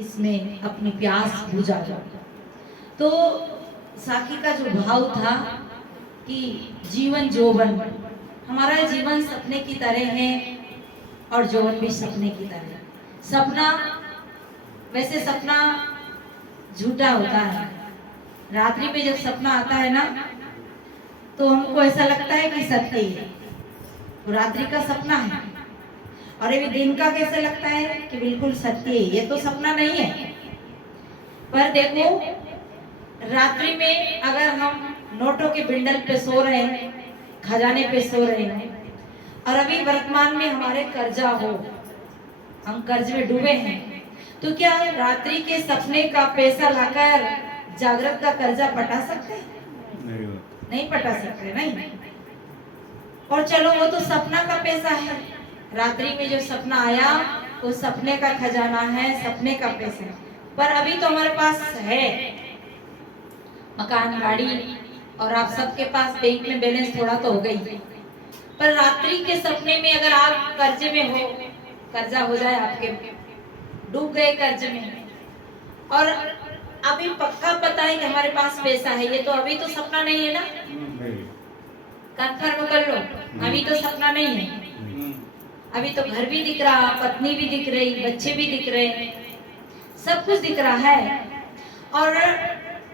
इसमें अपनी प्यास बुझा जाओ। तो साखी का जो भाव था कि जीवन जोवन, हमारा जीवन सपने की तरह है और जोवन भी सपने की तरह। सपना, वैसे सपना झूठा होता है। रात्रि में जब सपना आता है ना तो हमको ऐसा लगता है कि सत्य है, वो रात्रि का सपना है। और अभी दिन का कैसे लगता है कि बिल्कुल सत्य है, ये तो सपना नहीं है। पर देखो, रात्रि में अगर हम नोटों के बिंडल पे सो रहे हैं, खजाने पे सो रहे हैं, और अभी वर्तमान में हमारे कर्जा हो, हम कर्ज में डूबे हैं, तो क्या रात्रि के सपने का पैसा लाकर जागृत का कर्जा पटा सकते हैं? नहीं पटा सकते, नहीं। और चलो वो तो सपना का पैसा है, रात्रि में जो सपना आया वो सपने का खजाना है, सपने का पैसा है। पर अभी तो हमारे पास है मकान, गाड़ी, और आप सबके पास बैंक में बैलेंस थोड़ा तो हो गई। पर रात्रि के सपने में अगर आप कर्जे में हो, कर्जा हो जाए आपके, डूब गए कर्ज में, और अभी पक्का पता है कि हमारे पास पैसा है, ये तो अभी तो सपना नहीं है ना, कंफर्म कर लो, अभी तो सपना नहीं है। अभी तो घर भी दिख रहा, पत्नी भी दिख रही, बच्चे भी दिख रहे, सब कुछ दिख रहा है। और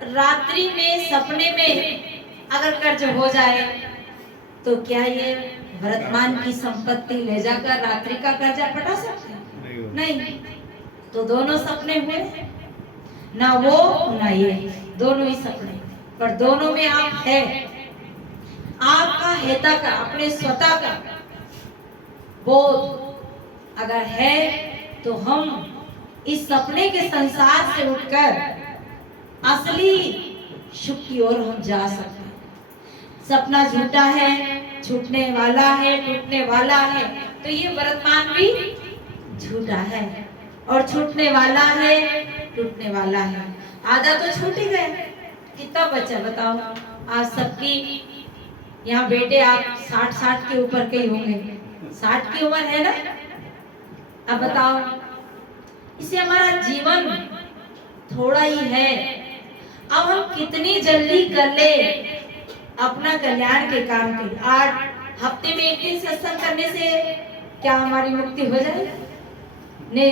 रात्रि में सपने में अगर कर्ज हो जाए तो क्या ये वर्तमान की संपत्ति ले जाकर रात्रि का कर्जा पटा सकते हैं? नहीं। तो दोनों सपने हुए, ना वो ना ये, दोनों ही सपने। पर दोनों में आप है, आपका हेता का, अपने स्वतः का बोध अगर है तो हम इस सपने के संसार से उठकर असली सुख की ओर हम जा सकते हैं। सपना झूठा है, छूटने वाला है, टूटने वाला है, तो ये वर्तमान भी झूठा है और छूटने वाला है, टूटने वाला है। आधा तो छूट ही गए, कितना बचा बताओ? आज सबकी यहाँ बेटे आप 60 के ऊपर के ही होंगे, 60 की उम्र है ना? अब बताओ, इससे हमारा जीवन थोड़ा ही है। अब हम कितनी जल्दी कर ले अपना कल्याण के काम के। 8 हफ्ते में एक दिन सत्संग करने से क्या हमारी मुक्ति हो जाए? ने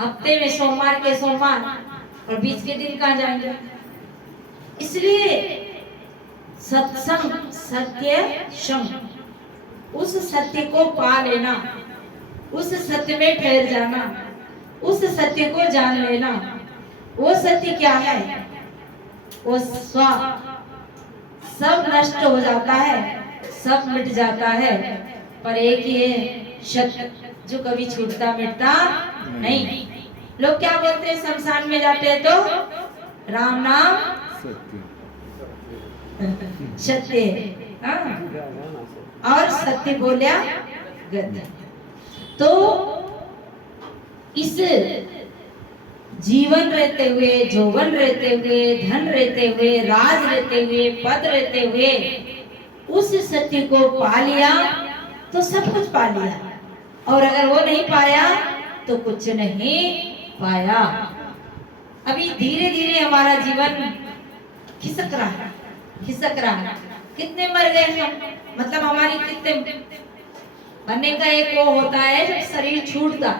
हफ्ते में सोमवार के सोमवार, और बीच के दिन कहाँ जाएंगे? इसलिए सत्संग, सत्य संग, उस सत्य को पा लेना, उस सत्य में ठहर जाना, उस सत्य को जान लेना। वो सत्य क्या है? वो स्व, सब नष्ट हो जाता है, सब मिट जाता है, पर एक ही है सत्य जो कभी छूटता मिटता नहीं। लोग क्या बोलते हैं, शमशान में जाते हैं तो राम नाम सत्य, और सत्य बोलिया गद्य। तो इस जीवन रहते हुए, जौवन रहते हुए, धन रहते हुए, राज रहते हुए, पद रहते हुए उस सत्य को पा लिया तो सब कुछ पा लिया, और अगर वो नहीं पाया तो कुछ नहीं पाया। अभी धीरे धीरे हमारा जीवन खिसक रहा है, खिसक रहा है। कितने मर गए हम, मतलब हमारी कितने मरने का एक वो होता है जब शरीर छूटता,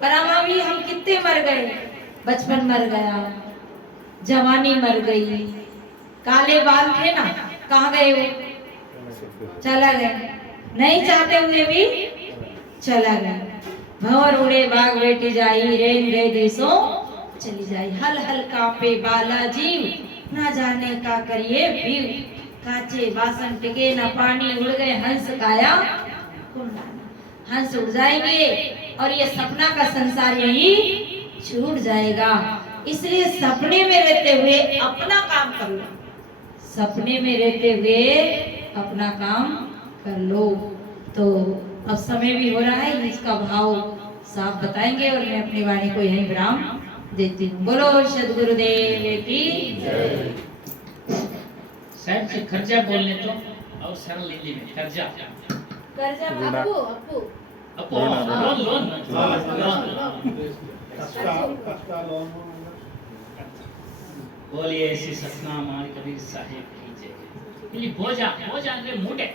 पर अभी हम कितने मर गए। बचपन मर गया, जवानी मर गई, काले बाल थे ना, कहाँ गए वो? चला गए, नहीं चाहते हुए भी चला गया। भंवर उड़े बाग बेटी जाई, रेन गए देशों चली जाई। हल हल कांपे बाला जीव, ना जाने का करिए भीव। कांचे बासन टिके ना पानी, उड़ गए हंस काया हंस उड़ जाएंगे, और ये सपना का संसार यही छूट जाएगा। इसलिए सपने में रहते हुए अपना काम कर लो, सपने में रहते हुए अपना काम कर लो। तो अब समय भी हो रहा है, इसका भाव साफ बताएंगे और मैं अपनी वाणी को यहीं विराम देती हूँ। बोलो सद्गुरुदेव की जय। साहब से खर्चा बोलने तो और सरल हिंदी में खर्चा, कर्जा, अपू अपू अपो लोन लोन ಕಷ್ಟ ಕಷ್ಟ ಲೋನು ಬೋಲಿಯೇ ಶ್ರೀ ಸತ್ನಾಮ ಕಬೀರ್ ಸಾಹೇಬ್ ಕಿ ಜೈ. ಇಲ್ಲಿ ಭೋಜ ಭೋಜ ಅಂದ್ರೆ ಮೂಟೆ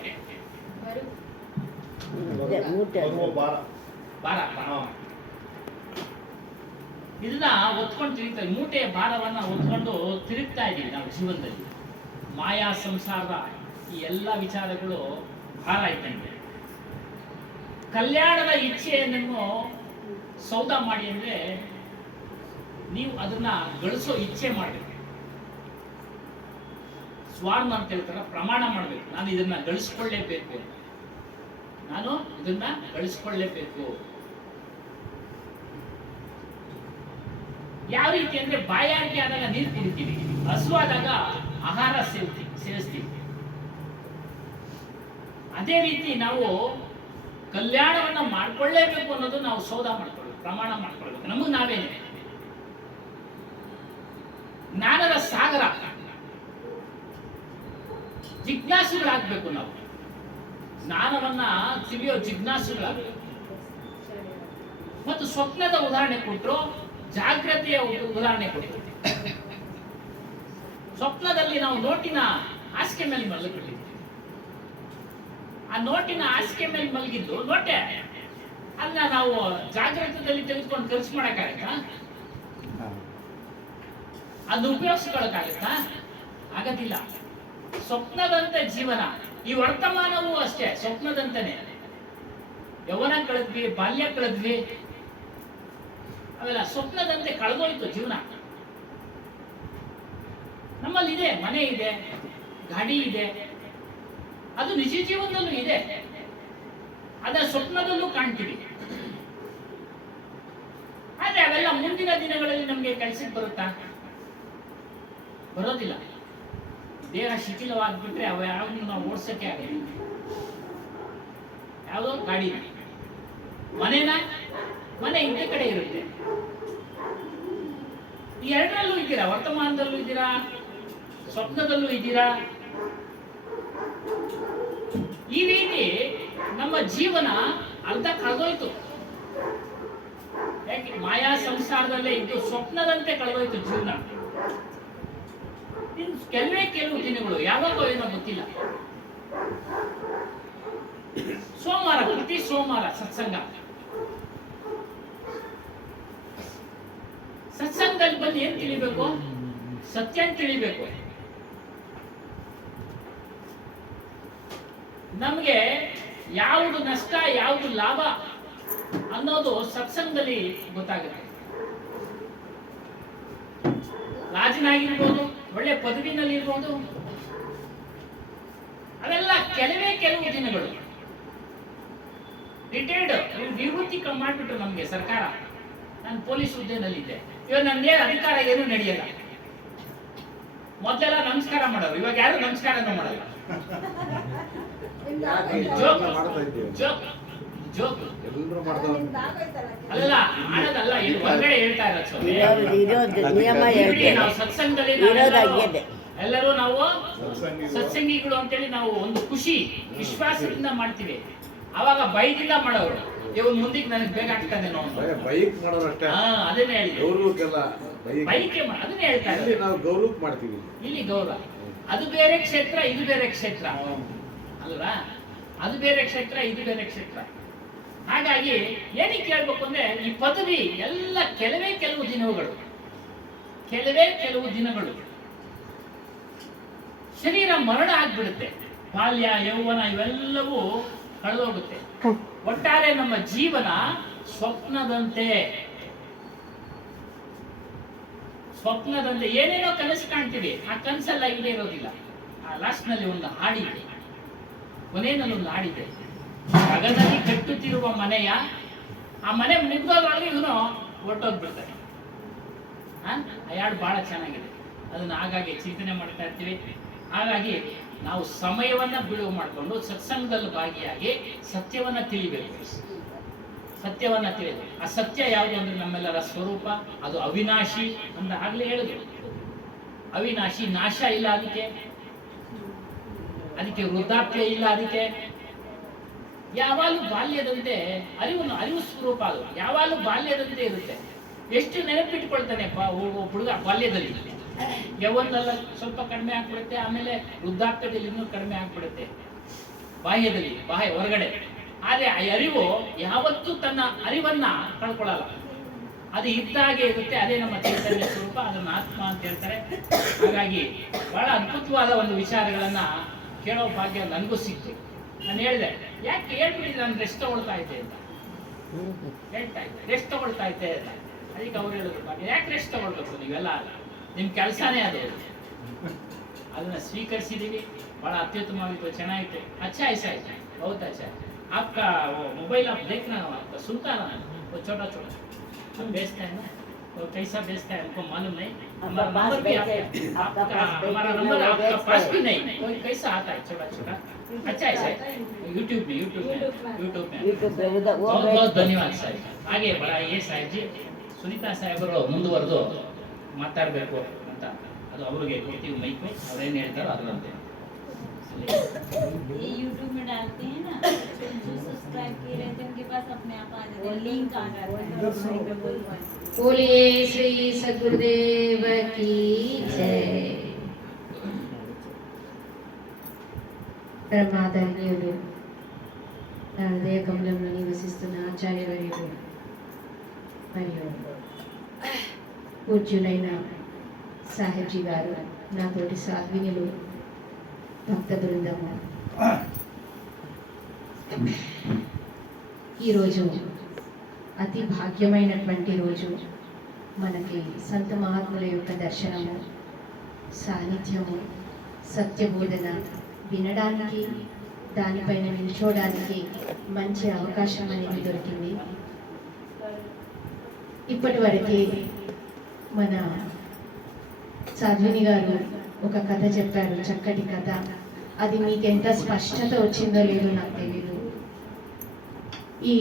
ಬರುವ ಭಾರ. ಭಾರ ಇದನ್ನ ಹೊತ್ಕೊಂಡು ತಿರುಗ್ತಾ ಮೂಟೆಯ ಭಾರವನ್ನ ಹೊತ್ಕೊಂಡು ತಿರುಗ್ತಾ ಇದ್ದೀವಿ ನಾವು ಜೀವನದಲ್ಲಿ. ಮಾಯಾ ಸಂಸಾರದ ಈ ಎಲ್ಲ ವಿಚಾರಗಳು ಭಾರ ಇದ್ದಂಗೆ. ಕಲ್ಯಾಣದ ಇಚ್ಛೆಯನ್ನು ಸೌದ ಮಾಡಿ ಅಂದ್ರೆ ನೀವು ಅದನ್ನ ಗಳಿಸೋ ಇಚ್ಛೆ ಮಾಡಬೇಕು. ಸ್ವಾರ್ಮ ಅಂತ ಹೇಳ್ತಾರ, ಪ್ರಮಾಣ ಮಾಡಬೇಕು. ನಾನು ಇದನ್ನ ಗಳಿಸ್ಕೊಳ್ಳೇಬೇಕು, ನಾನು ಇದನ್ನ ಗಳಿಸ್ಕೊಳ್ಳೇಬೇಕು. ಯಾವ ರೀತಿ ಅಂದ್ರೆ ಬಾಯಾರಿಕೆ ಆದಾಗ ನೀರು ಕುಡಿತೀವಿ, ಹಸುವಾದಾಗ ಆಹಾರ ಸೇವಿಸ್ತೀವಿ. ಅದೇ ರೀತಿ ನಾವು ಕಲ್ಯಾಣವನ್ನ ಮಾಡ್ಕೊಳ್ಳೇಬೇಕು ಅನ್ನೋದು ನಾವು ಸೌದ ಮಾಡ್ಕೊಳ್ಬೇಕು, ಪ್ರಮಾಣ ಮಾಡ್ಕೊಳ್ಬೇಕು. ನಮಗ್ ನಾವೇನೆ ಜ್ಞಾನದ ಸಾಗರ ಜಿಜ್ಞಾಸುಗಳಾಗಬೇಕು. ನಾವು ಜ್ಞಾನವನ್ನ ತಿಳಿಯೋ ಜಿಜ್ಞಾಸುಗಳಾಗಬೇಕು. ಮತ್ತು ಸ್ವಪ್ನದ ಉದಾಹರಣೆ ಕೊಟ್ಟರು, ಜಾಗ್ರತೆಯ ಉದಾಹರಣೆ ಕೊಟ್ಟರು. ಸ್ವಪ್ನದಲ್ಲಿ ನಾವು ನೋಟಿನ ಹಾಸಿಗೆ ಮೇಲೆ ಮಲಗಿಬಿಟ್ಟಿದ್ವಿ. ಆ ನೋಟಿನ ಹಾಸಿಗೆ ಮೇಲೆ ಮಲಗಿದ್ದು ನೋಟೆ ಅದನ್ನ ನಾವು ಜಾಗ್ರತೆಯಲ್ಲಿ ತೆಗೆದುಕೊಂಡು ಖರ್ಚು ಮಾಡಕ್ಕಾಗತ್ತಾ? ಅದು ಉಪಯೋಗಿಸ್ಕೊಳಕ್ಕಾಗತ್ತಾ? ಆಗದಿಲ್ಲ. ಸ್ವಪ್ನದಂತೆ ಜೀವನ. ಈ ವರ್ತಮಾನವೂ ಅಷ್ಟೇ ಸ್ವಪ್ನದಂತೆನೆ. ಯೌವನ ಕಳೆದ್ವಿ, ಬಾಲ್ಯ ಕಳೆದ್ವಿ, ಅವೆಲ್ಲ ಸ್ವಪ್ನದಂತೆ ಕಳೆದೋಯ್ತು ಜೀವನ. ನಮ್ಮಲ್ಲಿದೆ, ಮನೆ ಇದೆ, ಗಾಡಿ ಇದೆ, ಅದು ನಿಜ ಜೀವನದಲ್ಲೂ ಇದೆ. ಅದರ ಸ್ವಪ್ನದಲ್ಲೂ ಕಾಣ್ತೀವಿ. ಆದ್ರೆ ಅವೆಲ್ಲ ಮುಂದಿನ ದಿನಗಳಲ್ಲಿ ನಮ್ಗೆ ಕೆಲಸಕ್ಕೆ ಬರುತ್ತಾ? ಬರೋದಿಲ್ಲ. ದೇಹ ಶಿಥಿಲವಾಗ್ಬಿಟ್ರೆ ಅವ ಯಾವ್ದು ನಾವು ಓಡಿಸಕ್ಕೆ ಆಗಲ್ಲ. ಯಾವುದೋ ಗಾಡಿ, ಮನೆ ಇಂಥ ಕಡೆ ಇರುತ್ತೆ. ಈ ಎರಡರಲ್ಲೂ ಇದ್ದೀರಾ, ವರ್ತಮಾನದಲ್ಲೂ ಇದ್ದೀರಾ, ಸ್ವಪ್ನದಲ್ಲೂ ಇದ್ದೀರಾ. ಈ ರೀತಿ ನಮ್ಮ ಜೀವನ ಅರ್ಧ ಕಳೆದೋಯ್ತು. ಯಾಕೆ? ಮಾಯಾ ಸಂಸಾರದಲ್ಲೇ ಇದ್ದು ಸ್ವಪ್ನದಂತೆ ಕಳೆದೋಯ್ತು ಜೀವನ. ಕೆಲವು ದಿನಗಳು ಯಾವಾಗೋ ಏನೋ ಗೊತ್ತಿಲ್ಲ. ಸೋಮವಾರ, ಪ್ರತಿ ಸೋಮವಾರ ಸತ್ಸಂಗದಲ್ಲಿ ಬಂದು ಏನ್ ತಿಳಿಬೇಕು? ಸತ್ಯ ತಿಳಿಬೇಕು. ನಮ್ಗೆ ಯಾವುದು ನಷ್ಟ, ಯಾವುದು ಲಾಭ ಅನ್ನೋದು ಸತ್ಸಂಗದಲ್ಲಿ ಗೊತ್ತಾಗುತ್ತೆ. ರಾಜನಾಗಿರ್ಬೋದು, ಒಳ್ಳೆ ಪದವಿನಲ್ಲಿರ್ಬೋದು, ಅವೆಲ್ಲ ಕೆಲವು ದಿನಗಳು. ರಿಟೈರ್ಡ್ ನಿವೃತ್ತಿ ಮಾಡ್ಬಿಟ್ರು ನಮ್ಗೆ ಸರ್ಕಾರ. ನಾನು ಪೊಲೀಸ್ ಹುದ್ದೆನಲ್ಲಿದ್ದೆ. ಇವಾಗ ನನ್ಗೆ ಅಧಿಕಾರ ಏನು ನಡೆಯಲ್ಲ. ಮೊದಲೆಲ್ಲ ನಮಸ್ಕಾರ ಮಾಡೋರು, ಇವಾಗ ಯಾರು ನಮಸ್ಕಾರನೂ ಮಾಡಲ್ಲ. ಜೋಕ್ ಅಲ್ಲ, ಮಾಡೋದಲ್ಲ. ಇದು ಹೊರಗಡೆ ಹೇಳ್ತಾ ಇರೋದು. ನಾವು ಸತ್ಸಂಗದಲ್ಲಿ ಎಲ್ಲರೂ ನಾವು ಸತ್ಸಂಗಿಗಳು ಅಂತೇಳಿ ನಾವು ಒಂದು ಖುಷಿ ವಿಶ್ವಾಸದಿಂದ ಮಾಡ್ತೀವಿ. ಅವಾಗ ಬೈದಿಂದ ಮಾಡೋರು, ಇವ್ ಮುಂದಕ್ಕೆ ನನಗೆ ಬೇಕಾಗ್ತದೆ ಬೈಕ್ ಮಾಡೋರಷ್ಟೇ. ಅದನ್ನೇ ಹೇಳಿ, ಬೈಕೆ ಅದನ್ನೇ ಹೇಳ್ತಾ ಇದ್ದಾರೆ. ನಾವು ಗೌರವ ಮಾಡ್ತೀವಿ. ಇಲ್ಲಿ ಗೌರವ. ಅದು ಬೇರೆ ಕ್ಷೇತ್ರ, ಇದು ಬೇರೆ ಕ್ಷೇತ್ರ ಅಲ್ವಾ? ಅದು ಬೇರೆ ಕ್ಷೇತ್ರ, ಇದು ಬೇರೆ ಕ್ಷೇತ್ರ. ಹಾಗಾಗಿ ಏನಕ್ಕೆ ಹೇಳ್ಬೇಕು ಅಂದ್ರೆ, ಈ ಪದವಿ ಎಲ್ಲ ಕೆಲವು ದಿನಗಳು. ಶರೀರ ಮರಣ ಆಗ್ಬಿಡುತ್ತೆ. ಬಾಲ್ಯ, ಯೌವನ ಇವೆಲ್ಲವೂ ಕಳೆದೋಗುತ್ತೆ. ಒಟ್ಟಾರೆ ನಮ್ಮ ಜೀವನ ಸ್ವಪ್ನದಂತೆ. ಏನೇನೋ ಕನಸು ಕಾಣ್ತೀವಿ, ಆ ಕನಸೆಲ್ಲ ಇಲ್ಲೇ ಇರೋದಿಲ್ಲ. ಆ ಲಾಸ್ಟ್ ನಲ್ಲಿ ಒಂದು ಹಾಡಿದೆ, ಕೊನೆಯಲ್ಲಿ ಒಂದು ಹಾಡಿದೆ. ಜಗದಲ್ಲಿ ಕಟ್ಟುತ್ತಿರುವ ಮನೆಯ, ಆ ಮನೆ ಮುಗ್ದೋದ್ರೊಳಗೆ ಇವನು ಹೊರಟೋಗ್ಬಿಡ್ತಾನೆ. ಆ ಹಾಡು ಬಹಳ ಚೆನ್ನಾಗಿದೆ. ಅದನ್ನ ಹಾಗಾಗಿ ಚಿಂತನೆ ಮಾಡ್ತಾ ಇರ್ತೀವಿ. ಹಾಗಾಗಿ ನಾವು ಸಮಯವನ್ನ ಬಿಡುವು ಮಾಡಿಕೊಂಡು ಸತ್ಸಂಗದಲ್ಲಿ ಭಾಗಿಯಾಗಿ ಸತ್ಯವನ್ನ ತಿಳಿಬೇಕು. ಆ ಸತ್ಯ ಯಾವುದು ಅಂದ್ರೆ ನಮ್ಮೆಲ್ಲರ ಸ್ವರೂಪ, ಅದು ಅವಿನಾಶಿ ಅಂತ ಆಗ್ಲೇ ಹೇಳಿದ್ರು. ಅವಿನಾಶಿ, ನಾಶ ಇಲ್ಲ ಅದಕ್ಕೆ ವೃದ್ಧಾಪ್ಯ ಇಲ್ಲ. ಅದಕ್ಕೆ ಯಾವಾಗಲೂ ಬಾಲ್ಯದಂತೆ ಅರಿವು ಸ್ವರೂಪ, ಅದು ಯಾವಾಗಲೂ ಬಾಲ್ಯದಂತೆ ಇರುತ್ತೆ. ಎಷ್ಟು ನೆನಪಿಟ್ಕೊಳ್ತಾನೆ ಹುಡುಗ ಬಾಲ್ಯದಲ್ಲಿ. ಯೌವನದಲ್ಲ ಸ್ವಲ್ಪ ಕಡಿಮೆ ಆಗ್ಬಿಡುತ್ತೆ, ಆಮೇಲೆ ವೃದ್ಧಾಪ್ಯದಲ್ಲಿ ಇನ್ನೂ ಕಡಿಮೆ ಆಗ್ಬಿಡುತ್ತೆ, ಬಾಹ್ಯ ಹೊರಗಡೆ. ಆದರೆ ಆ ಅರಿವು ಯಾವತ್ತೂ ತನ್ನ ಅರಿವನ್ನ ಕಳ್ಕೊಳ್ಳಲ್ಲ, ಅದು ಇದ್ದಾಗೆ ಇರುತ್ತೆ. ಅದೇ ನಮ್ಮ ಚೈತನ್ಯ ಸ್ವರೂಪ, ಅದನ್ನ ಆತ್ಮ ಅಂತ ಹೇಳ್ತಾರೆ. ಹಾಗಾಗಿ ಬಹಳ ಅದ್ಭುತವಾದ ಒಂದು ವಿಚಾರಗಳನ್ನ ಕೇಳೋ ಭಾಗ್ಯ ನನಗೂ ಸಿಕ್ತು. ನಾನು ಹೇಳಿದೆ, ಯಾಕೆ ಹೇಳ್ಬಿಟ್ಟಿದ್ರೆ ನಾನು ರೆಸ್ಟ್ ತಗೊಳ್ತಾ ಇದ್ದೆ ಅಂತ ಹೇಳ್ತಾ ಇದ್ದೆ, ರೆಸ್ಟ್ ತಗೊಳ್ತಾ ಇದ್ದೆ ಅಂತ. ಅದಕ್ಕೆ ಅವ್ರು ಹೇಳಿದ್ರು, ಯಾಕೆ ರೆಸ್ಟ್ ತಗೊಳ್ಬೇಕು, ನೀವೆಲ್ಲ ನಿಮ್ಮ ಕೆಲಸನೇ ಅದು. ಅದನ್ನ ಸ್ವೀಕರಿಸಿದೀವಿ, ಬಹಳ ಅತ್ಯುತ್ತಮವಾಗಿತ್ತು, ಚೆನ್ನಾಗಿತ್ತು. अच्छा ऐसा है, बहुत अच्छा है. आपका वो मोबाइल आप देखना, सुनता ना वो छोटा छोटा हम बेचते हैं ना, वो कैसा बेचता है हमको मालूम नहीं. हमारा नंबर भी आपका हमारा नंबर आपका पास भी नहीं, कोई कैसा आता है छोटा छोटा. अच्छा ऐसा है, यूट्यूब में बहुत बहुत धन्यवाद साहब. ಹಾಗೆ बढ़ाइए साहब जी. ಸುನೀತಾ ಸಾಹೇಬರು ಮುಂದುವರೆದು ಮಾತಾಡಬೇಕು ಅಂತ, ಅದು ಅವರಿಗೆ ಕೊಡ್ತೀವಿ ಮೈಕು, ಅವ್ರೇನು ಹೇಳ್ತಾರೋ ಅದರಂತೆ. ये YouTube में डालते हैं ना, जो सब्सक्राइब किए रहते हैं उनके पास अपने आप आ जाता है, लिंक आ जाता है. बोलिए श्री सद्गुरुदेव की जय. పరమాదరణీయుడు నా హృదయ కమలంలో నివసిస్తున్న ఆచార్యవర్యుడు మరియు పూజ్యులైన సాహెబ్జీ గారు, నాతోటి సాధ్వినులు, భక్త బృందము, ఈరోజు అతి భాగ్యమైనటువంటి రోజు. మనకి సంత మహాత్ముల యొక్క దర్శనము, సాన్నిధ్యము, సత్యబోధన వినడానికి, దానిపైన నిల్చోడానికి మంచి అవకాశం అనేది దొరికింది. ఇప్పటి వరకు మన సాధ్విని గారు ఒక కథ చెప్పారు, చక్కటి కథ. అది మీకు ఎంత స్పష్టత వచ్చిందో లేదో నాకు తెలీదు. ఈ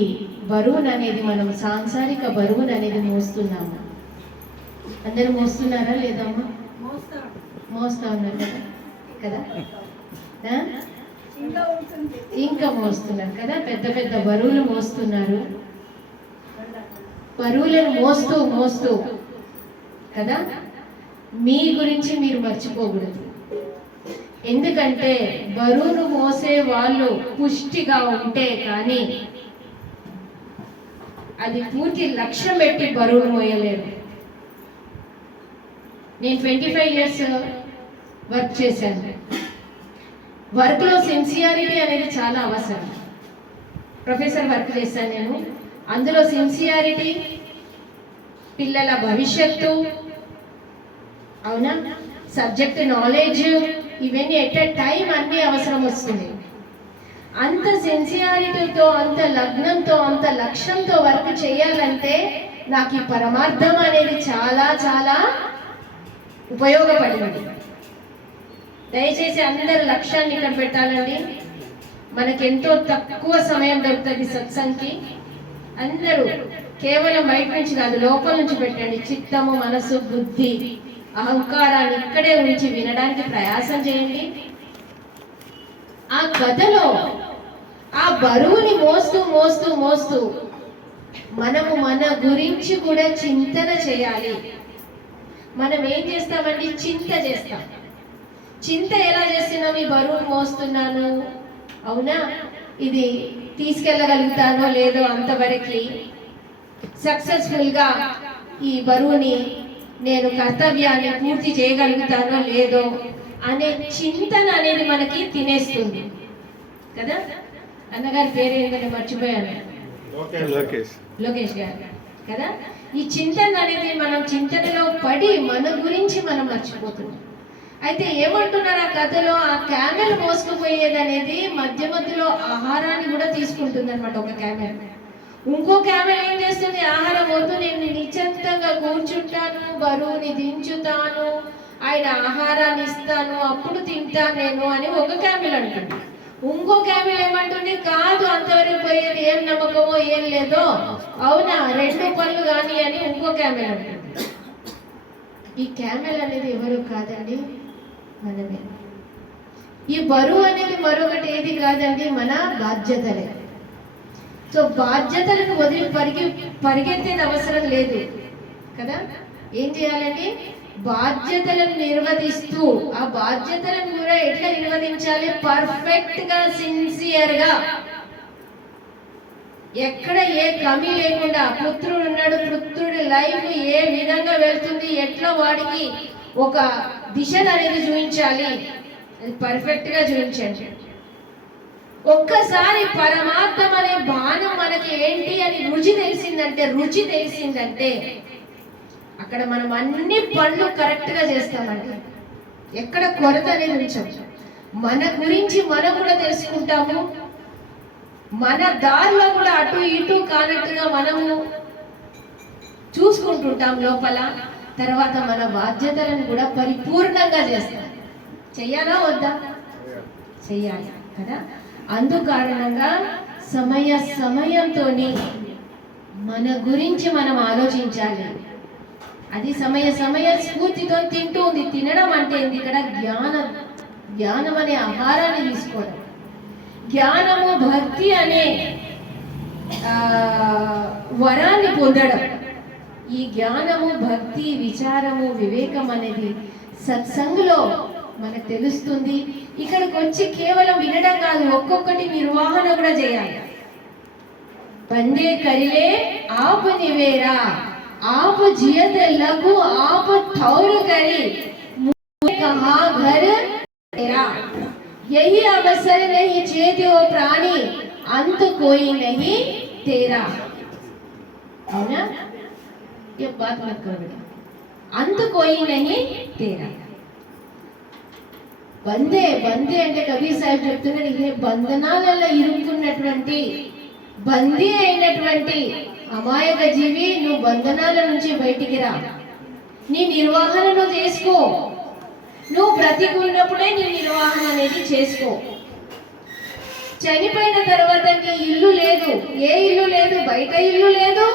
బరువును అనేది మనం సాంసారిక బరువును అనేది మోస్తున్నాము. అందరూ మోస్తున్నారా లేదమ్మా? మోస్తా ఉన్నారు కదా, ఇంకా మోస్తున్నారు కదా, పెద్ద పెద్ద బరువులు మోస్తున్నారు. బరువులను మోస్తూ కదా, మీ గురించి మీరు మర్చిపోకూడదు. ఎందుకంటే బరువును మోసే వాళ్ళు పుష్టిగా ఉంటే కానీ అది పూర్తి లక్ష్యం పెట్టి బరువును మోయలేరు. నేను 25 years వర్క్ చేశాను. వర్క్లో సిన్సియారిటీ అనేది చాలా అవసరం. ప్రొఫెసర్ వర్క్ చేశాను నేను. అందులో సిన్సియారిటీ, పిల్లల భవిష్యత్తు, అవునా, సబ్జెక్ట్ నాలెడ్జ్, ఇవన్నీ ఎట్ ఎ టైం అన్నీ అవసరం వస్తుంది. అంత సిన్సియారిటీతో, అంత లగ్నంతో, అంత లక్ష్యంతో వర్క్ చేయాలంటే నాకు ఈ పరమార్థం అనేది చాలా చాలా ఉపయోగపడింది. దయచేసి అందరు లక్ష్యాన్ని ఇక్కడ పెట్టాలండి. మనకెంతో తక్కువ సమయం దొరుకుతుంది సత్సంగ్కి. అందరూ కేవలం బయట నుంచి కాదు, లోపల నుంచి పెట్టండి. చిత్తము, మనసు, బుద్ధి, అహంకారాన్ని ఇక్కడే ఉంచి వినడానికి ప్రయాసం చేయండి. ఆ కథలో ఆ బరువుని మోస్తూ మనము మన గురించి కూడా చింతన చేయాలి. మనం ఏం చేస్తామండి? చింత చేస్తాం. చింత ఎలా చేస్తున్నాం? ఈ బరువును మోస్తున్నాను, అవునా, ఇది తీసుకెళ్ళగలుగుతానో లేదో, అంతవరకు సక్సెస్ఫుల్గా ఈ బరువుని నేను కర్తవ్యాన్ని పూర్తి చేయగలుగుతానో లేదో అనే చింతన అనేది మనకి తినేస్తుంది కదా. అన్నగారి పేరు ఏంటంటే మర్చిపోయాను, లోకేష్ గారు కదా. ఈ చింతన అనేది మనం చింతనలో పడి మన గురించి మనం మర్చిపోతున్నాం. అయితే ఏమంటున్నారు ఆ కథలో? ఆ క్యామెల్ మోసుకుపోయేది అనేది మధ్యలో ఆహారాన్ని కూడా తీసుకుంటుంది అనమాట. ఒక క్యామెల్ ఇంకో క్యామెల్ ఏం చేస్తుంది? ఆహారం వద్దు, నేను నిశ్చంతంగా కూర్చుంటాను, బరువుని దించుతాను, ఆయన ఆహారాన్ని ఇస్తాను, అప్పుడు తింటాను నేను అని ఒక క్యామెల్ అంటుంది. ఇంకో క్యామెల్ ఏమంటుంది? కాదు, అంతవరకు పోయేది ఏం నమ్మకమో ఏం లేదో, అవునా, 2 పనులు కానీ అని ఇంకో క్యామెల్ అంటుంది. ఈ క్యామెల్ అనేది ఎవరు కాదండి, మనమే. ఈ బరువు అనేది మరొకటి ఏది కాదండి, మన బాధ్యతలే. సో బాధ్యతలను వదిలి పరిగెత్తేది అవసరం లేదు. కదా. ఏం చేయాలండి? బాధ్యతలను నిర్వర్తిస్తూ, ఆ బాధ్యతలను కూడా ఎట్లా నిర్వర్తించాలి? పర్ఫెక్ట్ గా, సిన్సియర్ గా, ఎక్కడ ఏ కమి లేకుండా. పుత్రుడు ఉన్నాడు, పుత్రుడి లైఫ్ ఏ విధంగా వెళ్తుంది, ఎట్లా వాడికి ఒక దిశను అనేది చూపించాలి, అది పర్ఫెక్ట్ గా చూపించండి. ఒక్కసారి పరమార్థం అనే బాణం మనకి ఏంటి అని రుచి తెలిసిందంటే అక్కడ మనం అన్ని పనులు కరెక్ట్ గా చేస్తామండి. ఎక్కడ కొరత అనేది ఉంచాం. మన గురించి మనం కూడా తెలుసుకుంటాము, మన దారిలో కూడా అటు ఇటు కానట్టుగా మనము చూసుకుంటుంటాం లోపల. తర్వాత మన బాధ్యతలను కూడా పరిపూర్ణంగా చేస్తాం. చెయ్యాలా వద్దా? చెయ్యాలి కదా. అందుకారణంగా సమయంతో మన గురించి మనం ఆలోచించాలి. అది సమయ స్ఫూర్తితో తింటూ ఉంది. తినడం అంటే ఇక్కడ జ్ఞానం అనే ఆహారాన్ని తీసుకోవడం. జ్ఞానము, భక్తి అనే వరాన్ని పొందడం. ఈ జ్ఞానము, భక్తి, విచారము, వివేకం అనేది సత్సంగులో మనకు తెలుస్తుంది. ఇక్కడికి వచ్చి కేవలం వినడం కాదు, ఒక్కొక్కటి నిర్వహణ కూడా చేయాలి. బందే కరిలే ఆప్ నివేరా, आप जियत लघु आप ठौर करी, कहा घर तेरा, यही अवसर नहीं चेत ओ प्राणी, अंत कोई नहीं तेरा. है ना? ये बात मत करो बेटा. अंत कोई नहीं तेरा. బందే అంటే కబీర్ సాహెబ్ చెప్తున్నాడు, ఇదే బంధనాలలో ఇరుక్కున్నటువంటి, బందీ అయినటువంటి అమాయక జీవి, నువ్వు బంధనాల నుంచి బయటికి రా. నీ నిర్వహణ నువ్వు చేసుకో. నువ్వు బ్రతికున్నప్పుడే నీ నిర్వహణ అనేది చేసుకో. చనిపోయిన తర్వాత నీ ఇల్లు లేదు, ఏ ఇల్లు లేదు, బయట ఇల్లు లేదు,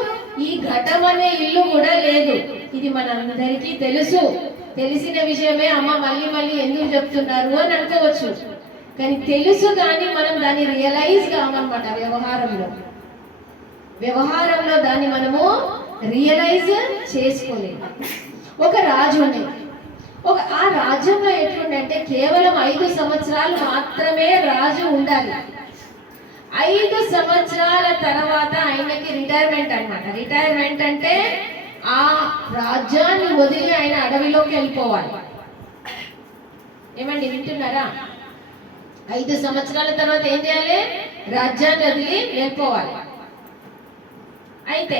ఈ ఘటం అనే ఇల్లు కూడా లేదు. ఇది మనందరికీ తెలుసు. తెలిసిన విషయమే. అమ్మ మళ్ళీ ఎందుకు చెప్తున్నారు అని అనుకోవచ్చు, కానీ తెలుసు. కానీ మనం దాన్ని రియలైజ్ కామన్నమాట. వ్యవహారంలో దాన్ని మనము రియలైజ్ చేసుకోలేము. ఒక రాజు ఉండేది. ఆ రాజ్యంలో ఎట్లుందంటే కేవలం 5 సంవత్సరాలు మాత్రమే రాజు ఉండాలి. 5 సంవత్సరాల తర్వాత ఆయనకి రిటైర్మెంట్ అన్నమాట. రిటైర్మెంట్ అంటే ఆ రాజ్యాన్ని వదిలి ఆయన అడవిలోకి వెళ్ళిపోవాలి. ఏమండి, వింటున్నారా? 5 సంవత్సరాల తర్వాత ఏం చేయాలి? రాజ్యాన్ని వదిలి వెళ్ళిపోవాలి. అయితే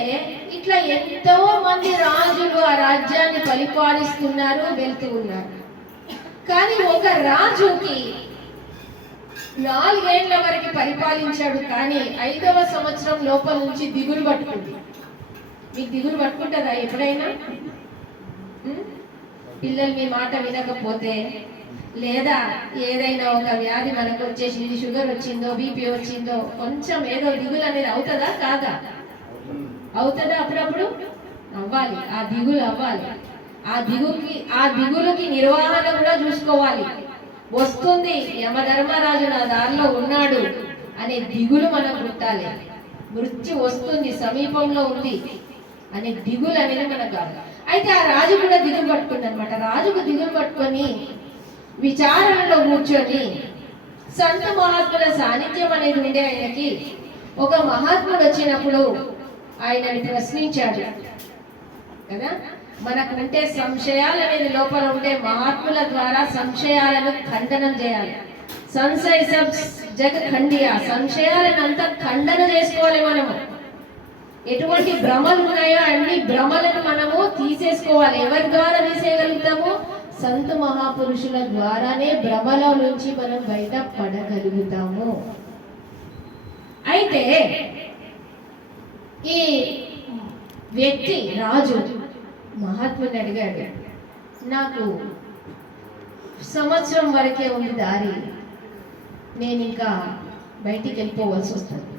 ఇట్లా ఎంతో మంది రాజులు ఆ రాజ్యాన్ని పరిపాలిస్తున్నారు, వెళ్తూ ఉన్నారు. కానీ ఒక రాజుకి 4 ఏళ్ల వరకు పరిపాలించాడు. కానీ 5వ సంవత్సరం లోపల నుంచి దిగులు పట్టుకుంది. మీకు దిగులు పట్టుకుంటుందా ఎప్పుడైనా? పిల్లలు మీ మాట వినకపోతే, లేదా ఏదైనా ఒక వ్యాధి మనకు వచ్చేసింది, షుగర్ వచ్చిందో, బీపీ వచ్చిందో, కొంచెం ఏదో దిగులు అనేది అవుతుందా? కాదా? అవుతుందా? అప్పుడప్పుడు అవ్వాలి. ఆ దిగులు అవ్వాలి. ఆ దిగులుకి నిర్వహణ కూడా చూసుకోవాలి. వస్తుంది, యమధర్మరాజు నా దారిలో ఉన్నాడు అనే దిగులు మనం పుట్టాలి. మృత్యు వస్తుంది, సమీపంలో ఉంది అనే దిగులు అనేది మనకు కాదు. అయితే ఆ రాజు కూడా దిగులు పట్టుకుంది అనమాట. రాజుకు దిగులు పట్టుకొని విచారణలో కూర్చొని సంత మహాత్ముల సాన్నిధ్యం అనేది ఉండే ఆయనకి. ఒక మహాత్ముడు వచ్చినప్పుడు ఆయనని ప్రశ్నించాడు కదా. మనకు ఉంటే సంశయాలు అనేది లోపల ఉంటే మహాత్ముల ద్వారా సంశయాలను ఖండనం చేయాలి. సంశయ సబ్ జగ ఖండియా, సంశయాలను అంతా ఖండన చేసుకోవాలి. మనము ఎటువంటి భ్రమలు ఉన్నాయో అన్ని భ్రమలను మనము తీసేసుకోవాలి. ఎవరి ద్వారా తీసేయగలుగుతాము? సంత మహాపురుషుల ద్వారానే భ్రమల నుంచి మనం బయట పడగలుగుతాము. అయితే ఈ వ్యక్తి రాజు మహాత్ముని అడిగాడు, నాకు సంవత్సరం వరకే ఉంది దారి, నేను ఇంకా బయటికి వెళ్ళిపోవలసి వస్తుంది.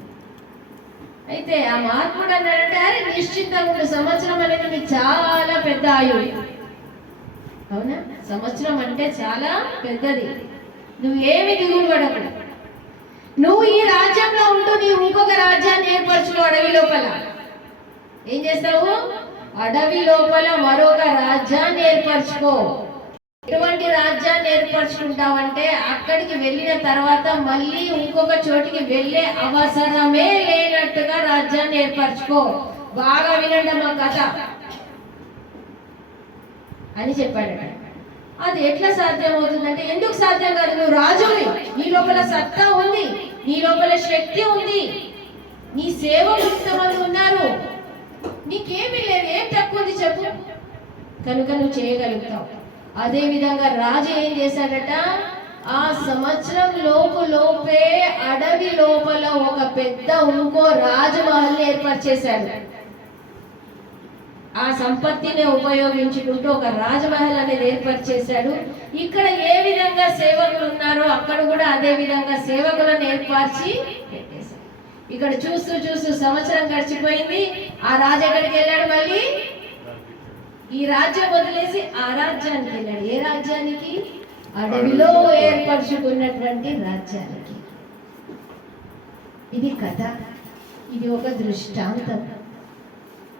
అయితే ఆ మహాత్ముడు అన్నాడంటే, అరే నిశ్చింతంగా ఉండు, సంవత్సరం అనేది మీకు చాలా పెద్ద ఆయువు. అవునా? సంవత్సరం అంటే చాలా పెద్దది. నువ్వేమి దిగులు పడకు. నువ్వు ఈ రాజ్యంలో ఉంటూ నీవు ఇంకొక రాజ్యాన్ని ఏర్పరచుకో. అడవి లోపల ఏం చేస్తావు? అడవి లోపల మరొక రాజ్యాన్ని ఏర్పరచుకో. ఎటువంటి రాజ్యాన్ని ఏర్పరచుకుంటావంటే అక్కడికి వెళ్ళిన తర్వాత మళ్ళీ ఇంకొక చోటికి వెళ్ళే అవసరమే లేనట్టుగా రాజ్యాన్ని ఏర్పరచుకో. బాగా వినండి మా కథ అని చెప్పాడట. అది ఎట్లా సాధ్యం అవుతుందంటే, ఎందుకు సాధ్యం కాదు? నువ్వు రాజువి, నీ లోపల సత్తా ఉంది, నీ లోపల శక్తి ఉంది, నీ సేవలు ఇంతమంది ఉన్నారు, నీకేమీ లేదు, ఏం తక్కువ ఉంది చెప్పు, కనుక నువ్వు చేయగలుగుతావు. అదే విధంగా రాజు ఏం చేశాడట, ఆ సంవత్సరం లోపే అడవి లోపల ఒక పెద్ద ఇంకో రాజమహల్ని ఏర్పరిచేశాడు. ఆ సంపత్తిని ఉపయోగించుకుంటూ ఒక రాజమహల్ అనేది ఏర్పరిచేశాడు. ఇక్కడ ఏ విధంగా సేవకులు ఉన్నారో అక్కడ కూడా అదే విధంగా సేవకులను ఏర్పరిచి పెట్టేశాడు. ఇక్కడ చూస్తూ చూస్తూ సంవత్సరం గడిచిపోయింది. ఆ రాజు ఎక్కడికి వెళ్ళాడు? మళ్ళీ ఈ రాజ్యం వదిలేసి ఆ రాజ్యానికి వెళ్ళాడు. ఏ రాజ్యానికి? అడవిలో ఏర్పరచుకున్నటువంటి రాజ్యానికి. ఇది కథ, ఇది ఒక దృష్టాంతం.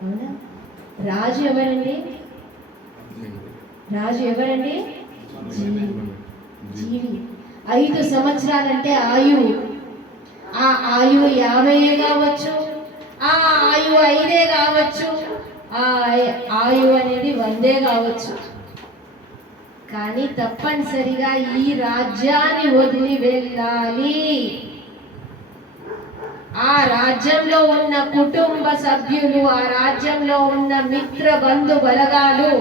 అవునా? రాజు ఎవరండి? రాజు ఎవరండి? జీవి. జీవి. 5 సంవత్సరాలంటే ఆయువు. ఆ ఆయువు 50 కావచ్చు, ఆ ఆయువు 5 కావచ్చు, ఆ ఆయువు అనేది 100 కావచ్చు. కానీ తప్పనిసరిగా ఈ రాజ్యాన్ని వదిలి వెళ్ళాలి. ఆ రాజ్యంలో ఉన్న కుటుంబ సభ్యులు, ఆ రాజ్యంలో ఉన్న మిత్ర బంధు బలగాలు,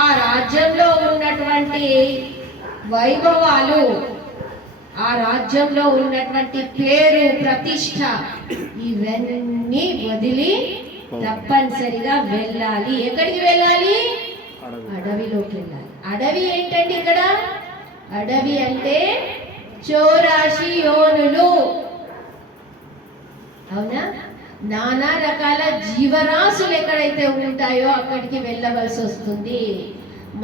ఆ రాజ్యంలో ఉన్నటువంటి వైభవాలు, ఆ రాజ్యంలో ఉన్నటువంటి పేరు ప్రతిష్ట, ఇవన్నీ వదిలి తప్పనిసరిగా వెళ్ళాలి. ఎక్కడికి వెళ్ళాలి? అడవిలోకి వెళ్ళాలి. అడవి ఏంటండి ఇక్కడ? అడవి అంటే 84 యోనులు. అవునా? నానా రకాల జీవరాశులు ఎక్కడైతే ఉంటాయో అక్కడికి వెళ్ళవలసి వస్తుంది.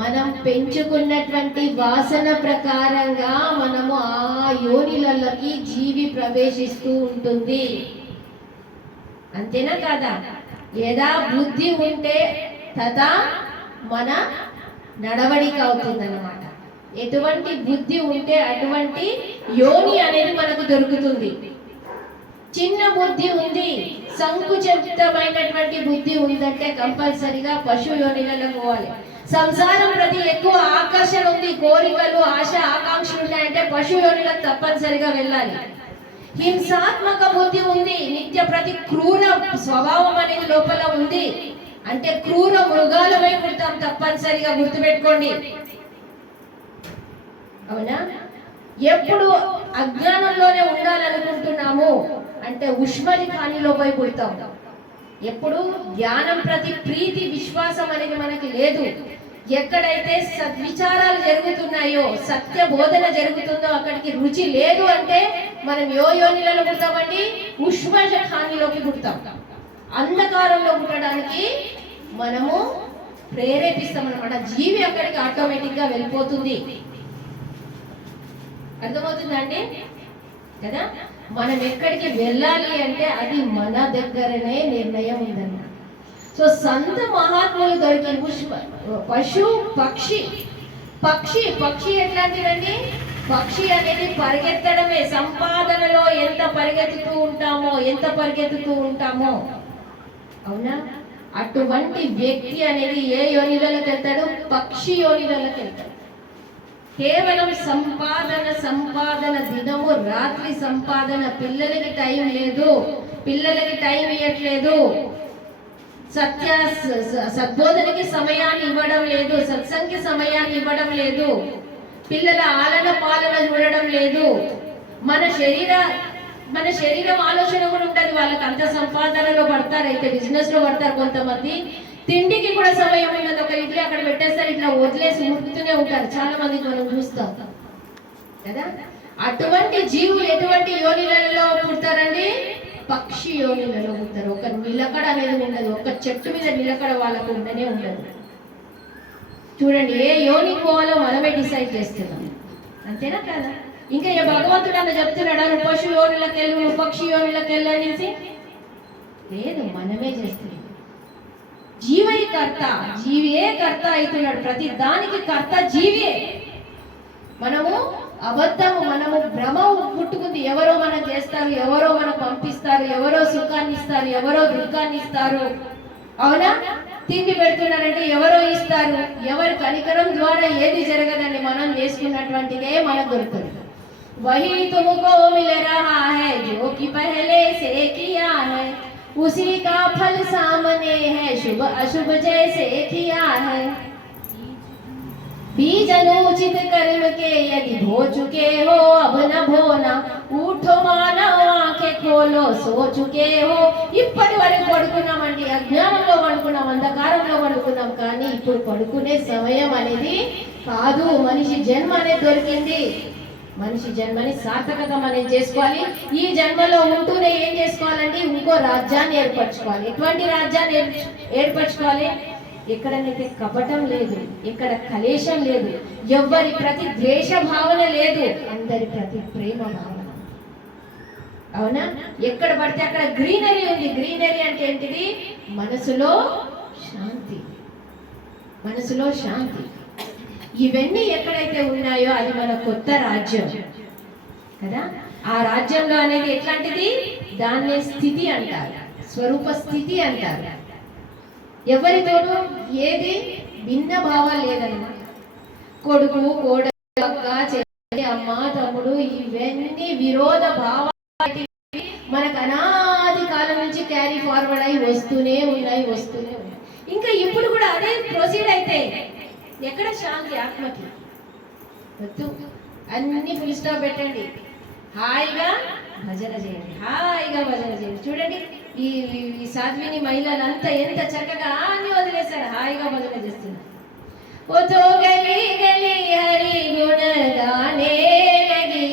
మనం పెంచుకున్నటువంటి వాసన ప్రకారంగా మనము ఆ యోనిలలోకి జీవి ప్రవేశిస్తూ ఉంటుంది. అంతేనా కాదా? యదా బుద్ధి ఉంటే తదా మన నడవడిక అవుతుందన్నమాట. ఎటువంటి బుద్ధి ఉంటే అటువంటి యోని అనేది మనకు దొరుకుతుంది. చిన్న బుద్ధి ఉంది, సంకుచితమైనటువంటి బుద్ధి ఉందంటే కంపల్సరిగా పశు యోనిలలో పోవాలి. సంసారం ప్రతి ఎక్కువ ఆకర్షణ ఉంది, కోరికలు, ఆశ, ఆకాంక్షలు ఉన్నాయంటే పశు యోనిలకు తప్పనిసరిగా వెళ్ళాలి. హింసాత్మక బుద్ధి ఉంది, నిత్య ప్రతి క్రూర స్వభావం అనేది లోపల ఉంది అంటే క్రూర మృగాలమై పుడతాం. తప్పనిసరిగా గుర్తుపెట్టుకోండి. అవునా? ఎప్పుడు అజ్ఞానంలోనే ఉండాలనుకుంటున్నాము అంటే ఉష్మని కానిలో పోయి పుడతాం. ఎప్పుడు జ్ఞానం ప్రతి ప్రీతి విశ్వాసం అనేది మనకి లేదు. ఎక్కడైతే సద్విచారాలు జరుగుతున్నాయో, సత్య బోధన జరుగుతుందో అక్కడికి రుచి లేదు అంటే మనం యోనిలలో పుడతామండి, ఉష్మజ ఖానిలోకి పుడతాం. అంధకారంలో పుట్టడానికి మనము ప్రేరేపిస్తాం అన్నమాట. జీవి అక్కడికి ఆటోమేటిక్ గా వెళ్ళిపోతుంది. అర్థమవుతుందండి కదా? మనం ఎక్కడికి వెళ్ళాలి అంటే అది మన దగ్గరనే నిర్ణయం ఉందన్నమాట. సో సంత మహాత్ములు దొరికి పశు పక్షి. పక్షి ఎట్లాంటిదండి? పక్షి అనేది పరిగెత్తడమే. సంపాదనలో ఎంత పరిగెత్తుతూ ఉంటామో అవునా? అటువంటి వ్యక్తి అనేది ఏ యోనిలలోకి వెళ్తాడు? పక్షి యోనిలలోకి వెళ్తాడు. కేవలం సంపాదన దినము రాత్రి సంపాదన. పిల్లలకి టైం లేదు, పిల్లలకి టైం ఇవ్వట్లేదు, సద్బోధనకి సమయాన్ని ఇవ్వడం లేదు, సత్సంగకి సమయాన్ని ఇవ్వడం లేదు, పిల్లల ఆలన పాలన చూడడం లేదు. మన శరీరం ఆలోచన కూడా ఉంటుంది. వాళ్ళకి అంత సంపాదనలో పడతారు, అయితే బిజినెస్ లో పడతారు. కొంతమంది తిండికి కూడా సమయం ఉండదు. ఒక ఇడ్లీ అక్కడ పెట్టేస్తారు, ఇట్లా వదిలేసి ముడుకుతూనే ఉంటారు. చాలా మందికి మనం చూస్తాం కదా. అటువంటి జీవులు ఎటువంటి యోనిలలో పుడతారండి? పక్షి యోనిలలో పుడతారు. ఒక నిలకడ అనేది ఉండదు, ఒక చెట్టు మీద నిలకడ వాళ్ళకు ఉండనే ఉండదు. చూడండి, ఏ యోనికి పోవాలో మనమే డిసైడ్ చేస్తున్నాం. అంతేనా కదా? ఇంకా ఏ భగవంతుడు అన్న చెప్తున్నాడా నువ్వు పశు యోనులకు వెళ్ళు, నువ్వు పక్షి యోనులకు వెళ్ళు అనేసి? లేదు, మనమే చేస్తున్నాం. జీవైకర్త, జీవియే కర్త అవుతున్నాడు. ప్రతి దానికి కర్త జీవియే. మనము అబద్ధము, మనము భ్రమ పుట్టుకుంది. ఎవరో మనం చేస్తారు, ఎవరో మనం పంపిస్తారు, ఎవరో సుఖాన్ని ఇస్తారు, ఎవరో దుఃఖాన్ని ఇస్తారు. అవునా? తిండి పెడుతున్నారంటే ఎవరో ఇస్తారు. ఎవరి కనికరం ద్వారా ఏది జరగదని మనం చేసుకున్నటువంటిదే మనకు దొరుకుతుంది. वही तुमको मिल रहा है जो कि पहले से किया है, उसी का फल सामने है, शुभ अशुभ जैसे किया है। बीज अनुचित कर्म के यदि भो चुके हो अब न भोना, उठो मानव आंखें खोलो సో చుకే హో. ఇప్పటి వరకు పడుకున్నామండి, అజ్ఞానంలో పడుకున్నాం, అంధకారంలో పడుకున్నాం. కానీ ఇప్పుడు పడుకునే సమయం అనేది కాదు. మనిషి జన్మ అనేది దొరికింది. మనిషి జన్మని సార్థకత మనం చేసుకోవాలి. ఈ జన్మలో ఉంటూనే ఏం చేసుకోవాలండి? ఇంకో రాజ్యాన్ని ఏర్పరచుకోవాలి. ఎటువంటి రాజ్యాన్ని ఏర్పరచుకోవాలి? ఎక్కడనైతే కపటం లేదు, ఎక్కడ కలేశం లేదు, ఎవ్వరి ప్రతి ద్వేష భావన లేదు, అందరి ప్రతి ప్రేమ భావన. అవునా? ఎక్కడ పడితే అక్కడ గ్రీనరీ ఉంది. గ్రీనరీ అంటే ఏంటిది? మనసులో శాంతి, మనసులో శాంతి. ఇవన్నీ ఎక్కడైతే ఉన్నాయో అది మన కొత్త రాజ్యం కదా. ఆ రాజ్యంలో అనేది ఎట్లాంటిది? దాన్ని స్థితి అంటారు, స్వరూప స్థితి అంటారు. ఎవరితోనూ ఏది భిన్న భావాలు లేదన్నమాట. కొడుకు, కోడలు, అక్క, చెల్లి, అమ్మ, తమ్ముడు, ఇవన్నీ విరోధ భావాలు మనకు అనాది కాలం నుంచి క్యారీ ఫార్వర్డ్ అయి వస్తూనే ఉన్నాయి. ఇంకా ఇప్పుడు కూడా అదే ప్రొసీడ్ అయితే ఎక్కడ శాంతి? ఆత్మకి వద్దు. అన్ని ఫుల్ స్టాప్ పెట్టండి, హాయిగా భజన చేయండి, హాయిగా భజన చేయండి. చూడండి ఈ సాధ్విని మహిళలంతా ఎంత చక్కగా అన్ని వదిలేశారు, హాయిగా భజన చేస్తున్నారు. ఓ తో గలి గలి హరి గుణ గానే లగి,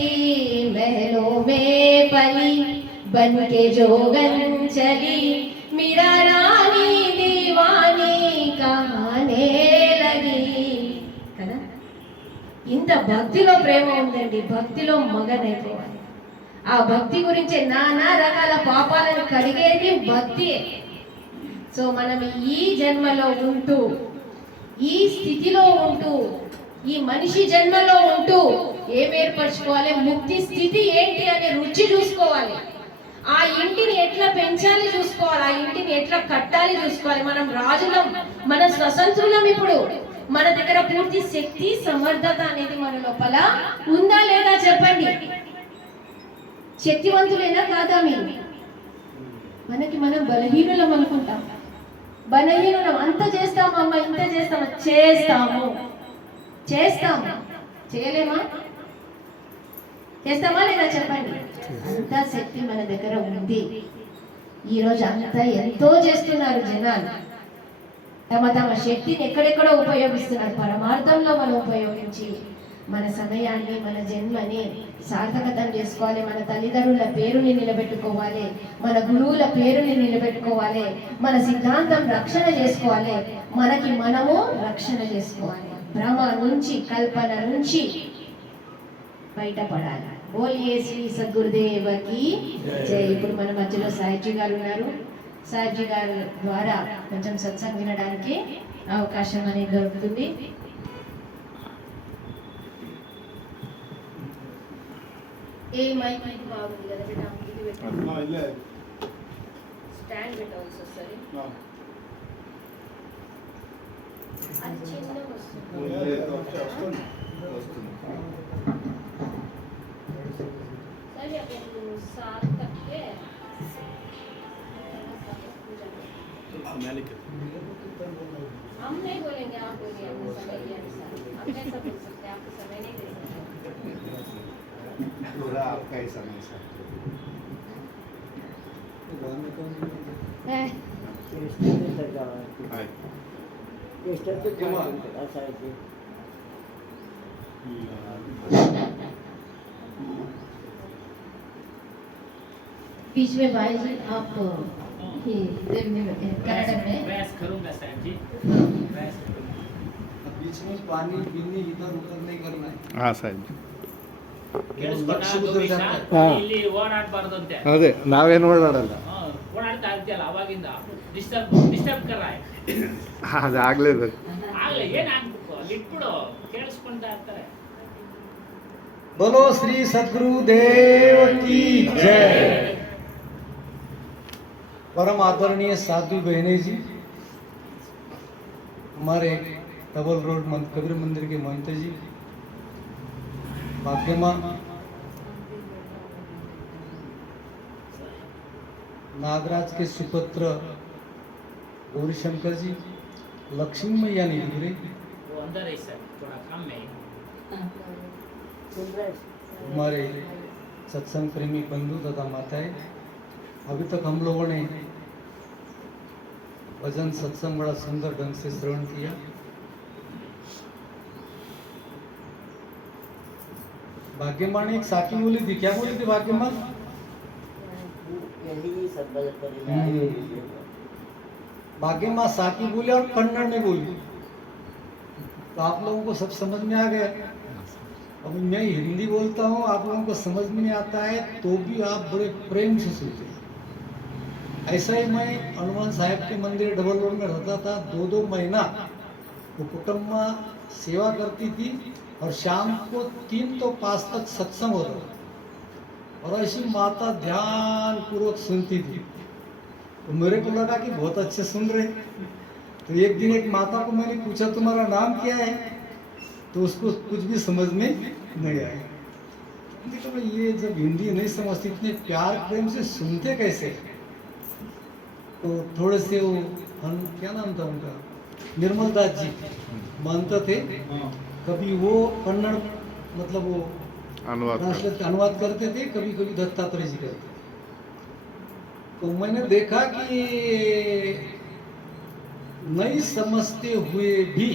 महलों में पली बन के जोगन चली, మీరా రాణి దీవాని కహానే లగి కదా. ఇంత భక్తిలో ప్రేమ ఉందండి, భక్తిలో మగనైపోవాలి. ఆ భక్తి గురించి నానా రకాల పాపాలను కడిగేది భక్తి. సో మనం ఈ జన్మలో ఉంటూ, ఈ స్థితిలో ఉంటూ, ఈ మనిషి జన్మలో ఉంటూ ఏం ఏర్పరచుకోవాలి? ముక్తి స్థితి ఏంటి అనే రుచి చూసుకోవాలి. ఆ ఇంటిని ఎట్లా పెంచాలి చూసుకోవాలి, ఆ ఇంటిని ఎట్లా కట్టాలి చూసుకోవాలి. మనం రాజులం, మన స్వతంత్రులం. ఇప్పుడు మన దగ్గర పూర్తి శక్తి, సమర్థత అనేది మన లోపల ఉందా లేదా చెప్పండి? శక్తివంతులేనా కాదా? మీరు మనకి మనం బలహీనులం అనుకుంటాం. బలహీనులం. అంత చేస్తాము అమ్మ, ఇంత చేస్తాము, చేస్తాము. చేయలేమా? చేస్తామా లేదా చెప్పండి? అంత శక్తి మన దగ్గర ఉంది. ఈరోజు అంతా ఎంతో చేస్తున్నారు జనాలు. తమ శక్తిని ఎక్కడెక్కడో ఉపయోగిస్తున్నారు. పరమార్థంలో మనం ఉపయోగించి మన సమయాన్ని, మన జన్మని సార్థకతం చేసుకోవాలి. మన తల్లిదండ్రుల పేరుని నిలబెట్టుకోవాలి, మన గురువుల పేరుని నిలబెట్టుకోవాలి, మన సిద్ధాంతం రక్షణ చేసుకోవాలి, మనకి మనము రక్షణ చేసుకోవాలి. భ్రమ నుంచి, కల్పన నుంచి బయటపడాలి. బోలియే శ్రీ సద్గురుదేవకి జై. ఇప్పుడు మన మధ్యలో సాహిబ్జీ గారు ఉన్నారు. సాహిబ్జీ గారు ద్వారా కొంచెం సత్సంగం వినడానికి అవకాశం అనేది దొరుకుతుంది. ఏ మైక్ బాగుంది కదా బిడ్డ, ఇది పెట్టండి. స్టాండ్ పెట్టాల్సి వస్తుంది. అది చిన్నగా వస్తుంది. सर अपन 7 तक के हम नहीं बोलेंगे, आप बोलिए अपने समय के अनुसार. हम कैसा बोल सकते हैं? आपको समय नहीं दे सकते. पूरा आपका ही समय सर. बीच में भाई जी आप कन्नड़ में प्रयास करूंगा साहब जी, प्रयास करूंगा. बीच में पानी पीने इधर उधर नहीं करना है. ಹಾಂ ಸಾಹೇಬ್. ಕೇಳಿಸ್ಕೊಂಡ ಲಕ್ಷ ಗೋವಿಂದ? ಉದ್ಧಾರ. ಹಾ. ಇಲ್ಲಿ ಓಡಾಡಬಾರ್ದು ಅಂತೆ. ಅದೇ ನಾವೇನು ಓಡಾಡಲ್ಲ. ಓಡಾಡ್ತಾ ಮಾತಾಡ್ತಾ ಇರ್ತೀಯಲ್ಲ ಅವಾಗಿಂದ ಡಿಸ್ಟರ್ಬ್ ಕರ ಅದಾಗ್ಲೇದು ಆಗ್ಲೇ ಏನಾಗ್ಬೇಕು ಅಲ್ಲಿ ಇಟ್ಬಿಡು ಕೇಳಿಸ್ಕೊಂತಾ ಇರ್ತಾರೆ. बोलो श्री सद्गुरुदेव की जय। परम आदरणीय साधु बहने जी, हमारे डबल रोड कबीर मंदिर के महंत जी, भाग्यमा नागराज के सुपुत्र गौरीशंकर जी, लक्ष्मी मैया ने गुजरे, वो अंदर है सर, थोड़ा कम है। हमारे सत्संग प्रेमी बंधु तथा माताएं, अभी तक हम लोगों ने भजन सत्संग बड़ा सुंदर ढंग से श्रवण किया। भाग्यमां ने एक साखी बोली थी, क्या बोली थी भाग्यमां? भाग्यमां साखी बोली और कन्नड़ में बोली, तो आप लोगों को सब समझ में आ गया। अब मैं हिंदी बोलता हूँ, आप लोगों को समझ में नहीं आता है तो भी आप बड़े प्रेम से सुनते हैं। ऐसा ही मैं हनुमान साहब के मंदिर डबल रोड में रहता था, 2-2 महीना वो कुटुंब सेवा करती थी और शाम को 3 तो 5 तक सत्संग होता था और ऐसी माता ध्यान पूर्वक सुनती थी। तो मेरे को लगा कि बहुत अच्छे सुन रहे। तो एक दिन एक माता को मैंने पूछा तुम्हारा नाम क्या है, तो उसको कुछ भी समझ में नहीं आया। तो मैं ये जब हिंदी नहीं समझती इतने प्यार प्रेम से सुनते कैसे, तो थोड़े से वो क्या नाम था उनका, निर्मल दास जी मानते थे, कभी वो कन्नड़ मतलब वो अनुवाद करते थे, कभी कभी दत्तात्रेय जी करते थे। तो मैंने देखा कि नहीं समझते हुए भी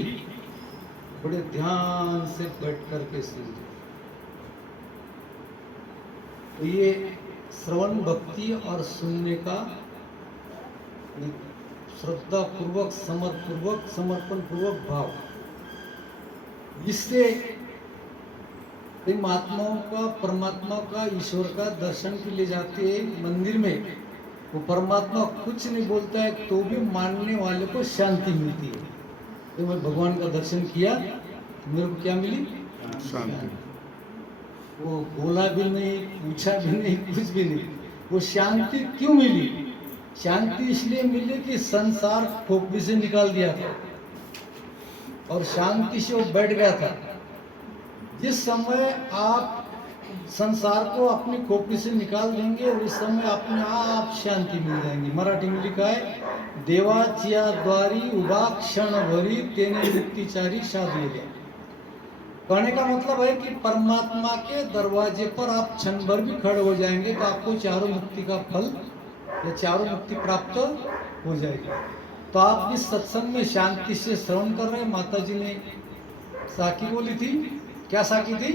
बड़े ध्यान से बैठ करके सुनते। तो ये श्रवण भक्ति और सुनने का श्रद्धा पूर्वक, समर्पण पूर्वक भाव, जिससे महात्माओं का, परमात्मा का, ईश्वर का दर्शन के लिए जाते हैं मंदिर में, वो परमात्मा कुछ नहीं बोलता है तो भी मानने वाले को शांति मिलती है। तो मैं भगवान का दर्शन किया, मेरे को क्या मिली? शांति। वो बोला भी नहीं, पूछा भी नहीं, कुछ भी नहीं। वो शांति क्यों मिली? शांति इसलिए मिली कि संसार खोपड़ी से निकाल दिया था और शांति से वो बैठ गया था। जिस समय आप संसार को अपनी खोपड़ी से निकाल देंगे उस समय अपने आप शांति मिल जाएंगी। मराठी में लिखा है, देवाचिया द्वारी उभा क्षण भरी तेने मुक्तिचारी साधले। कहने का मतलब है कि परमात्मा के दरवाजे पर आप क्षण भर भी खड़े हो जाएंगे तो आपको चारों मुक्ति का फल या चारों मुक्ति प्राप्त हो जाएगी। तो आप इस सत्संग में शांति से श्रवण कर रहे हैं। माता जी ने साखी बोली थी, क्या साखी थी?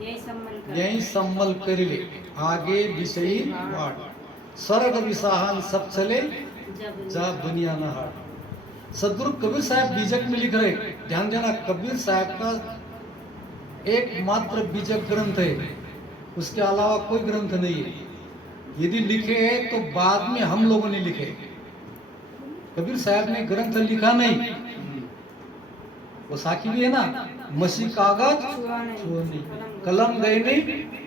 यही सम्मल कर ले आगे विषयी वाट, स्वर्ग विसाहन सब चले जा दुनिया न हाट। सदगुरु कबीर साहब बीजक में लिख रहे, ध्यान देना, कबीर साहब का एकमात्र बीजक ग्रंथ है, उसके अलावा कोई ग्रंथ नहीं है। यदि लिखे हैं तो बाद में हम लोगों ने लिखे। कबीर साहब ने ग्रंथ लिखा नहीं। वो साखी भी है ना, मसी कागज छोड़नी, कलम गए नहीं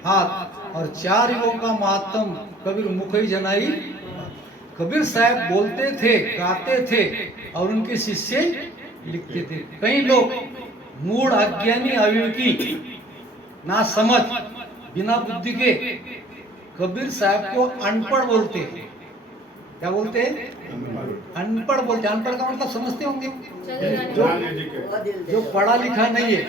हाथ, और 4 युगों का महात्म कबीर मुखई जनाई। कबीर साहब बोलते थे, गाते थे और उनके शिष्य लिखते थे। कई लोग मूढ़ अज्ञानी अविवेकी ना समझ बिना बुद्धि के कबीर साहब को अनपढ़ बोलते हैं। क्या बोलते हैं? अनपढ़ बोलते। अनपढ़ का मतलब समझते होंगे, जो पढ़ा लिखा नहीं है।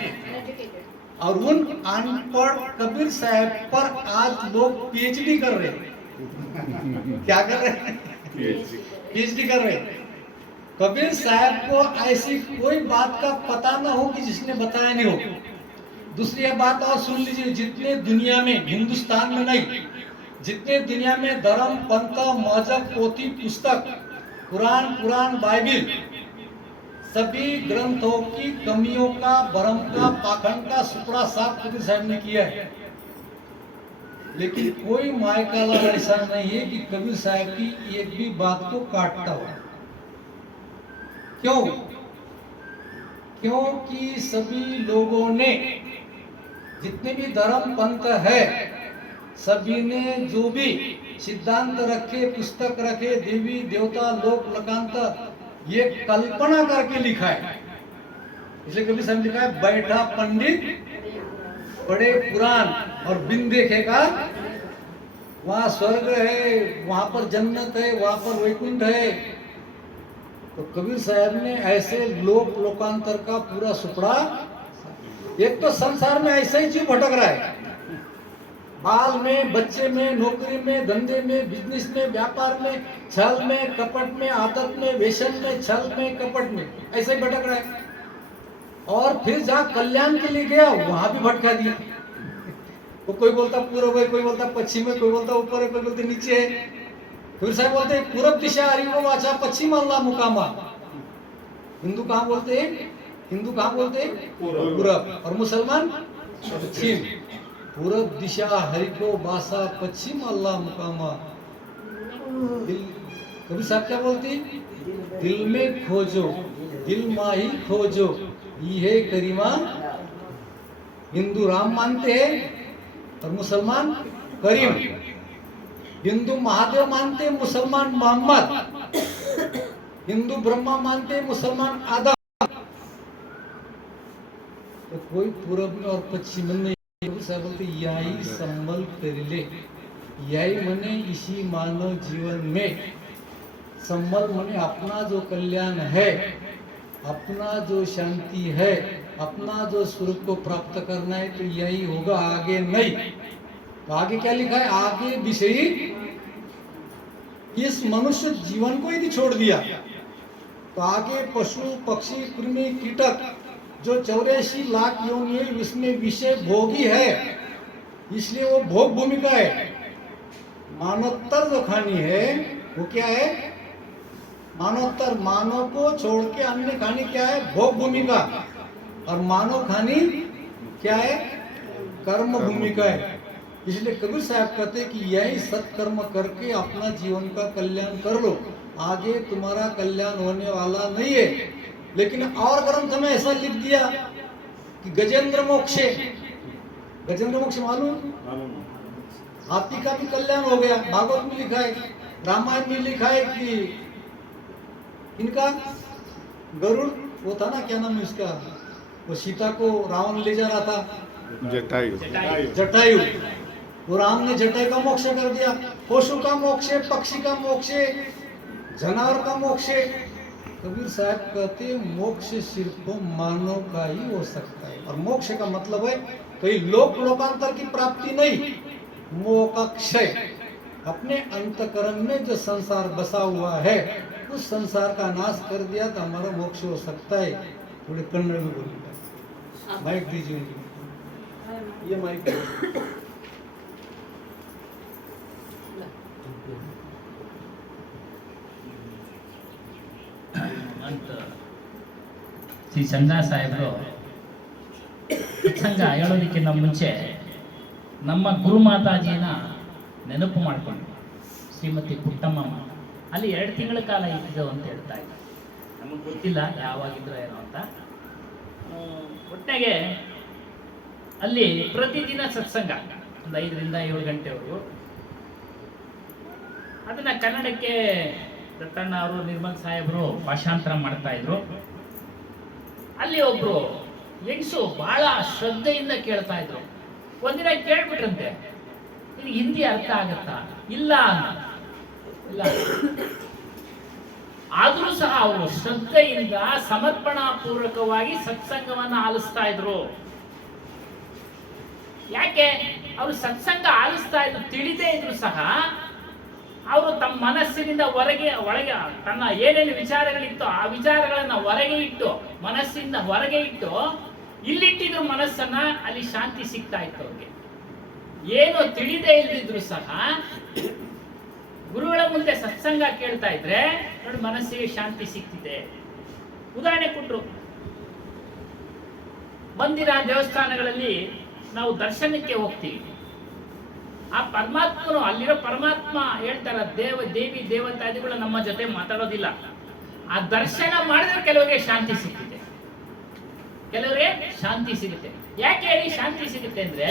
और उन अनपढ़ कबीर साहब पर आज लोग पीएचडी कर रहे हैं। क्या कर रहे हैं? पीएचडी कर रहे हैं। कबीर साहब को ऐसी कोई बात का पता ना हो कि जिसने बताया नहीं हो। दूसरी बात और सुन लीजिए, जितने दुनिया में, हिंदुस्तान में नहीं, जितने दुनिया में धर्म, पंथ, मजहब, पोथी, पुस्तक, कुरान, पुराण, बाइबिल, सभी ग्रंथों की कमियों का, भ्रम का, पाखंड का सुपड़ा साफ कबीर साहब ने किया है। लेकिन कोई मायकाला ऐसा नहीं है कि कबीर साहब की एक भी बात को काटता हो। क्यों? क्योंकि सभी लोगों ने, जितने भी धर्म पंथ है, सभी ने जो भी सिद्धांत रखे, पुस्तक रखे, देवी देवता लोक लोकांतर, ये कल्पना करके लिखा है। इसलिए कभी सब लिखा है, बैठा पंडित बड़े पुराण और बिन देखेगा वहां स्वर्ग है, वहां पर जन्नत है, वहां पर वैकुंठ है। तो कबीर साहब ने ऐसे लोक लोकांतर का पूरा सुपड़ा। एक तो संसार में ऐसे ही जीव भटक रहा है, बाल में, बच्चे में, नौकरी में, धंधे में, बिजनेस में, व्यापार में, छल में, कपट में, आदत में, व्यसन में, छल में, कपट में, ऐसे ही भटक रहा है। और फिर जहाँ कल्याण के लिए गया वहां भी भटका दिया। तो कोई बोलता पूर्व है, कोई बोलता पश्चिम है, कोई बोलता ऊपर है, कोई बोलते नीचे है। फिर साहब बोलते पूरब दिशा हरिओ वाचा, पश्चिम अल्लाह मुकामा। हिंदू कहाँ बोलते हैं? हिंदू कहाँ बोलते हैं? पूरब। और मुसलमान पश्चिम। पूरब दिशा हरि को बासा, पश्चिम अल्लाह मुकामा। दिल, कबीर साहब क्या बोलते? दिल में खोजो, दिल माही खोजो, ये करीमा। हिंदू राम मानते हैं और मुसलमान करीम। हिंदू महादेव मानते, मुसलमान मोहम्मद। हिंदू ब्रह्मा मानते, मुसलमान आदम। तो कोई पूरब में और पश्चिम में बोलते यही संबल कर ले, यही मने इसी मानव जीवन में संबल मने अपना जो कल्याण है, अपना जो शांति है, अपना जो स्वरूप को प्राप्त करना है, तो यही होगा, आगे नहीं। तो आगे क्या लिखा है? आगे विषयी। इस मनुष्य जीवन को यदि छोड़ दिया तो आगे पशु पक्षी कृमि कीटक जो 84 लाख योनि है, इसमें विषय भोगी है, इसलिए वो भोग भूमिका है। मानवोत्तर जो खानी है वो क्या है? मानवोत्तर, मानव को छोड़ के अन्य खानी क्या है? भोग भूमिका। और मानव खानी क्या है? कर्म भूमिका है। इसलिए कबीर साहब कहते हैं कि यही सत्कर्म करके अपना जीवन का कल्याण कर लो, आगे तुम्हारा कल्याण होने वाला नहीं है। लेकिन और ग्रंथ में ऐसा लिख दिया कि गजेंद्र मोक्षे। गजेंद्र मोक्ष मालूम? हाथी का भी कल्याण हो गया, भागवत में लिखा है, रामायण में लिखा है कि इनका गरुड़, वो था ना, क्या नाम है इसका, वो सीता को रावण ले जा रहा था, जटायु। जटायु। वो राम ने जटायु का मोक्ष कर दिया। पशु का मोक्ष, पक्षी का मोक्ष, जानवर का मोक्ष। कबीर साहब कहते मोक्ष सिर्फ मानव का ही हो सकता है। और मोक्ष का मतलब है कोई लोक लोकांतर की प्राप्ति नहीं, मोह का क्षय। अपने अंतकरण में जो संसार बसा हुआ है, उस संसार का नाश कर दिया तो हमारा मोक्ष हो सकता है। थोड़े कन्नड़ में बोलिएगा, माइक दीजिए उनको। ये माइक ಅಂತ ಶ್ರೀ ಚಂದ್ರ ಸಾಹೇಬರು ಸತ್ಸಂಗ ಹೇಳೋದಕ್ಕಿಂತ ಮುಂಚೆ ನಮ್ಮ ಗುರುಮಾತಾಜಿನ ನೆನಪು ಮಾಡಿಕೊಂಡು ಶ್ರೀಮತಿ ಪುಟ್ಟಮ್ಮ ಅಲ್ಲಿ 2 ತಿಂಗಳ ಕಾಲ ಇದ್ದು ಅಂತ ಹೇಳ್ತಾ ಇದ್ದರು. ನಮಗೆ ಗೊತ್ತಿಲ್ಲ ಯಾವಾಗಿದ್ರು ಏನೋ ಅಂತ. ಒಟ್ಟಿಗೆ ಅಲ್ಲಿ ಪ್ರತಿದಿನ ಸತ್ಸಂಗ ಒಂದು 5 ರಿಂದ 7 ಗಂಟೆವರೆಗೂ. ಅದನ್ನು ಕನ್ನಡಕ್ಕೆ ದತ್ತಣ್ಣ ಅವರು, ನಿರ್ಮಲ್ ಸಾಹೇಬರು ಭಾಷಾಂತರ ಮಾಡ್ತಾ ಇದ್ರು. ಅಲ್ಲಿ ಒಬ್ರು ಹೆಂಗಸು ಬಹಳ ಶ್ರದ್ಧೆಯಿಂದ ಕೇಳ್ತಾ ಇದ್ರು. ಒಂದಿನ ಕೇಳ್ಬಿಟ್ರಂತೆ, ಇದು ಹಿಂದಿ ಅರ್ಥ ಆಗತ್ತಾ? ಇಲ್ಲ ಇಲ್ಲ. ಆದ್ರೂ ಸಹ ಅವರು ಶ್ರದ್ಧೆಯಿಂದ ಸಮರ್ಪಣಾ ಪೂರ್ವಕವಾಗಿ ಸತ್ಸಂಗವನ್ನ ಆಲಿಸ್ತಾ ಇದ್ರು. ಯಾಕೆ ಅವರು ಸತ್ಸಂಗ ಆಲಿಸ್ತಾ ಇದ್ರು ತಿಳಿದೇ ಇದ್ರು ಸಹ ಅವರು ತಮ್ಮ ಮನಸ್ಸಿನಿಂದ ಒಳಗೆ ತನ್ನ ಏನೇನು ವಿಚಾರಗಳಿತ್ತು ಆ ವಿಚಾರಗಳನ್ನ ಹೊರಗೆ ಇಟ್ಟು, ಮನಸ್ಸಿಂದ ಹೊರಗೆ ಇಟ್ಟು ಇಲ್ಲಿಟ್ಟಿದ್ರು ಮನಸ್ಸನ್ನ, ಅಲ್ಲಿ ಶಾಂತಿ ಸಿಗ್ತಾ ಇತ್ತು ಅವ್ರಿಗೆ. ಏನು ತಿಳಿದೇ ಇಲ್ದಿದ್ರು ಸಹ ಗುರುಗಳ ಮುಂದೆ ಸತ್ಸಂಗ ಕೇಳ್ತಾ ಇದ್ರೆ ನೋಡಿ ಮನಸ್ಸಿಗೆ ಶಾಂತಿ ಸಿಗ್ತಿದೆ. ಉದಾಹರಣೆ ಕೊಟ್ರು. ಮಂದಿರ ದೇವಸ್ಥಾನಗಳಲ್ಲಿ ನಾವು ದರ್ಶನಕ್ಕೆ ಹೋಗ್ತೀವಿ. ಆ ಪರಮಾತ್ಮನು, ಅಲ್ಲಿರೋ ಪರಮಾತ್ಮ ಹೇಳ್ತಾರ, ದೇವಿ ದೇವತಾದಿಗಳು ನಮ್ಮ ಜೊತೆ ಮಾತಾಡೋದಿಲ್ಲ. ಆ ದರ್ಶನ ಮಾಡಿದ್ರೆ ಕೆಲವರಿಗೆ ಶಾಂತಿ ಸಿಗುತ್ತೆ, ಕೆಲವರಿಗೆ ಶಾಂತಿ ಸಿಗುತ್ತೆ. ಯಾಕೆ ಹೇಳಿ ಶಾಂತಿ ಸಿಗುತ್ತೆ ಅಂದ್ರೆ,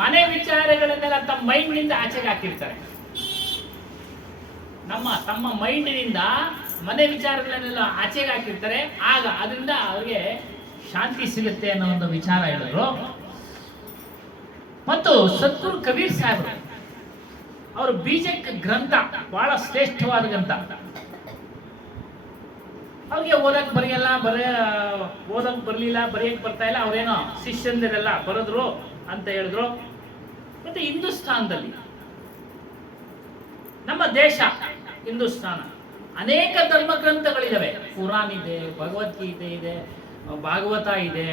ಮನೆ ವಿಚಾರಗಳನ್ನೆಲ್ಲ ತಮ್ಮ ಮೈಂಡ್ನಿಂದ ಆಚೆಗೆ ಹಾಕಿರ್ತಾರೆ. ತಮ್ಮ ಮೈಂಡಿನಿಂದ ಮನೆ ವಿಚಾರಗಳನ್ನೆಲ್ಲ ಆಚೆಗೆ ಹಾಕಿರ್ತಾರೆ. ಆಗ ಅದರಿಂದ ಅವ್ರಿಗೆ ಶಾಂತಿ ಸಿಗುತ್ತೆ ಅನ್ನೋ ಒಂದು ವಿಚಾರ ಹೇಳಿದ್ರು. ಮತ್ತು ಸದ್ಗುರು ಕಬೀರ್ ಸಾಹೇಬರು ಅವ್ರ ಬೀಜಕ್ ಗ್ರಂಥ ಬಹಳ ಶ್ರೇಷ್ಠವಾದ ಗ್ರಂಥ. ಅವ್ರಿಗೆ ಓದಕ್ ಬರ್ಲಿಲ್ಲ, ಬರೆಯಕ್ ಬರ್ತಾ ಇಲ್ಲ. ಅವ್ರೇನೋ ಶಿಷ್ಯಂದಿರೆಲ್ಲ ಬರೆದ್ರು ಅಂತ ಹೇಳಿದ್ರು. ಮತ್ತೆ ಹಿಂದೂಸ್ತಾನದಲ್ಲಿ, ನಮ್ಮ ದೇಶ ಹಿಂದೂಸ್ತಾನ, ಅನೇಕ ಧರ್ಮ ಗ್ರಂಥಗಳಿದಾವೆ. ಕುರಾನ್ ಇದೆ, ಭಗವದ್ಗೀತೆ ಇದೆ, ಭಾಗವತ ಇದೆ,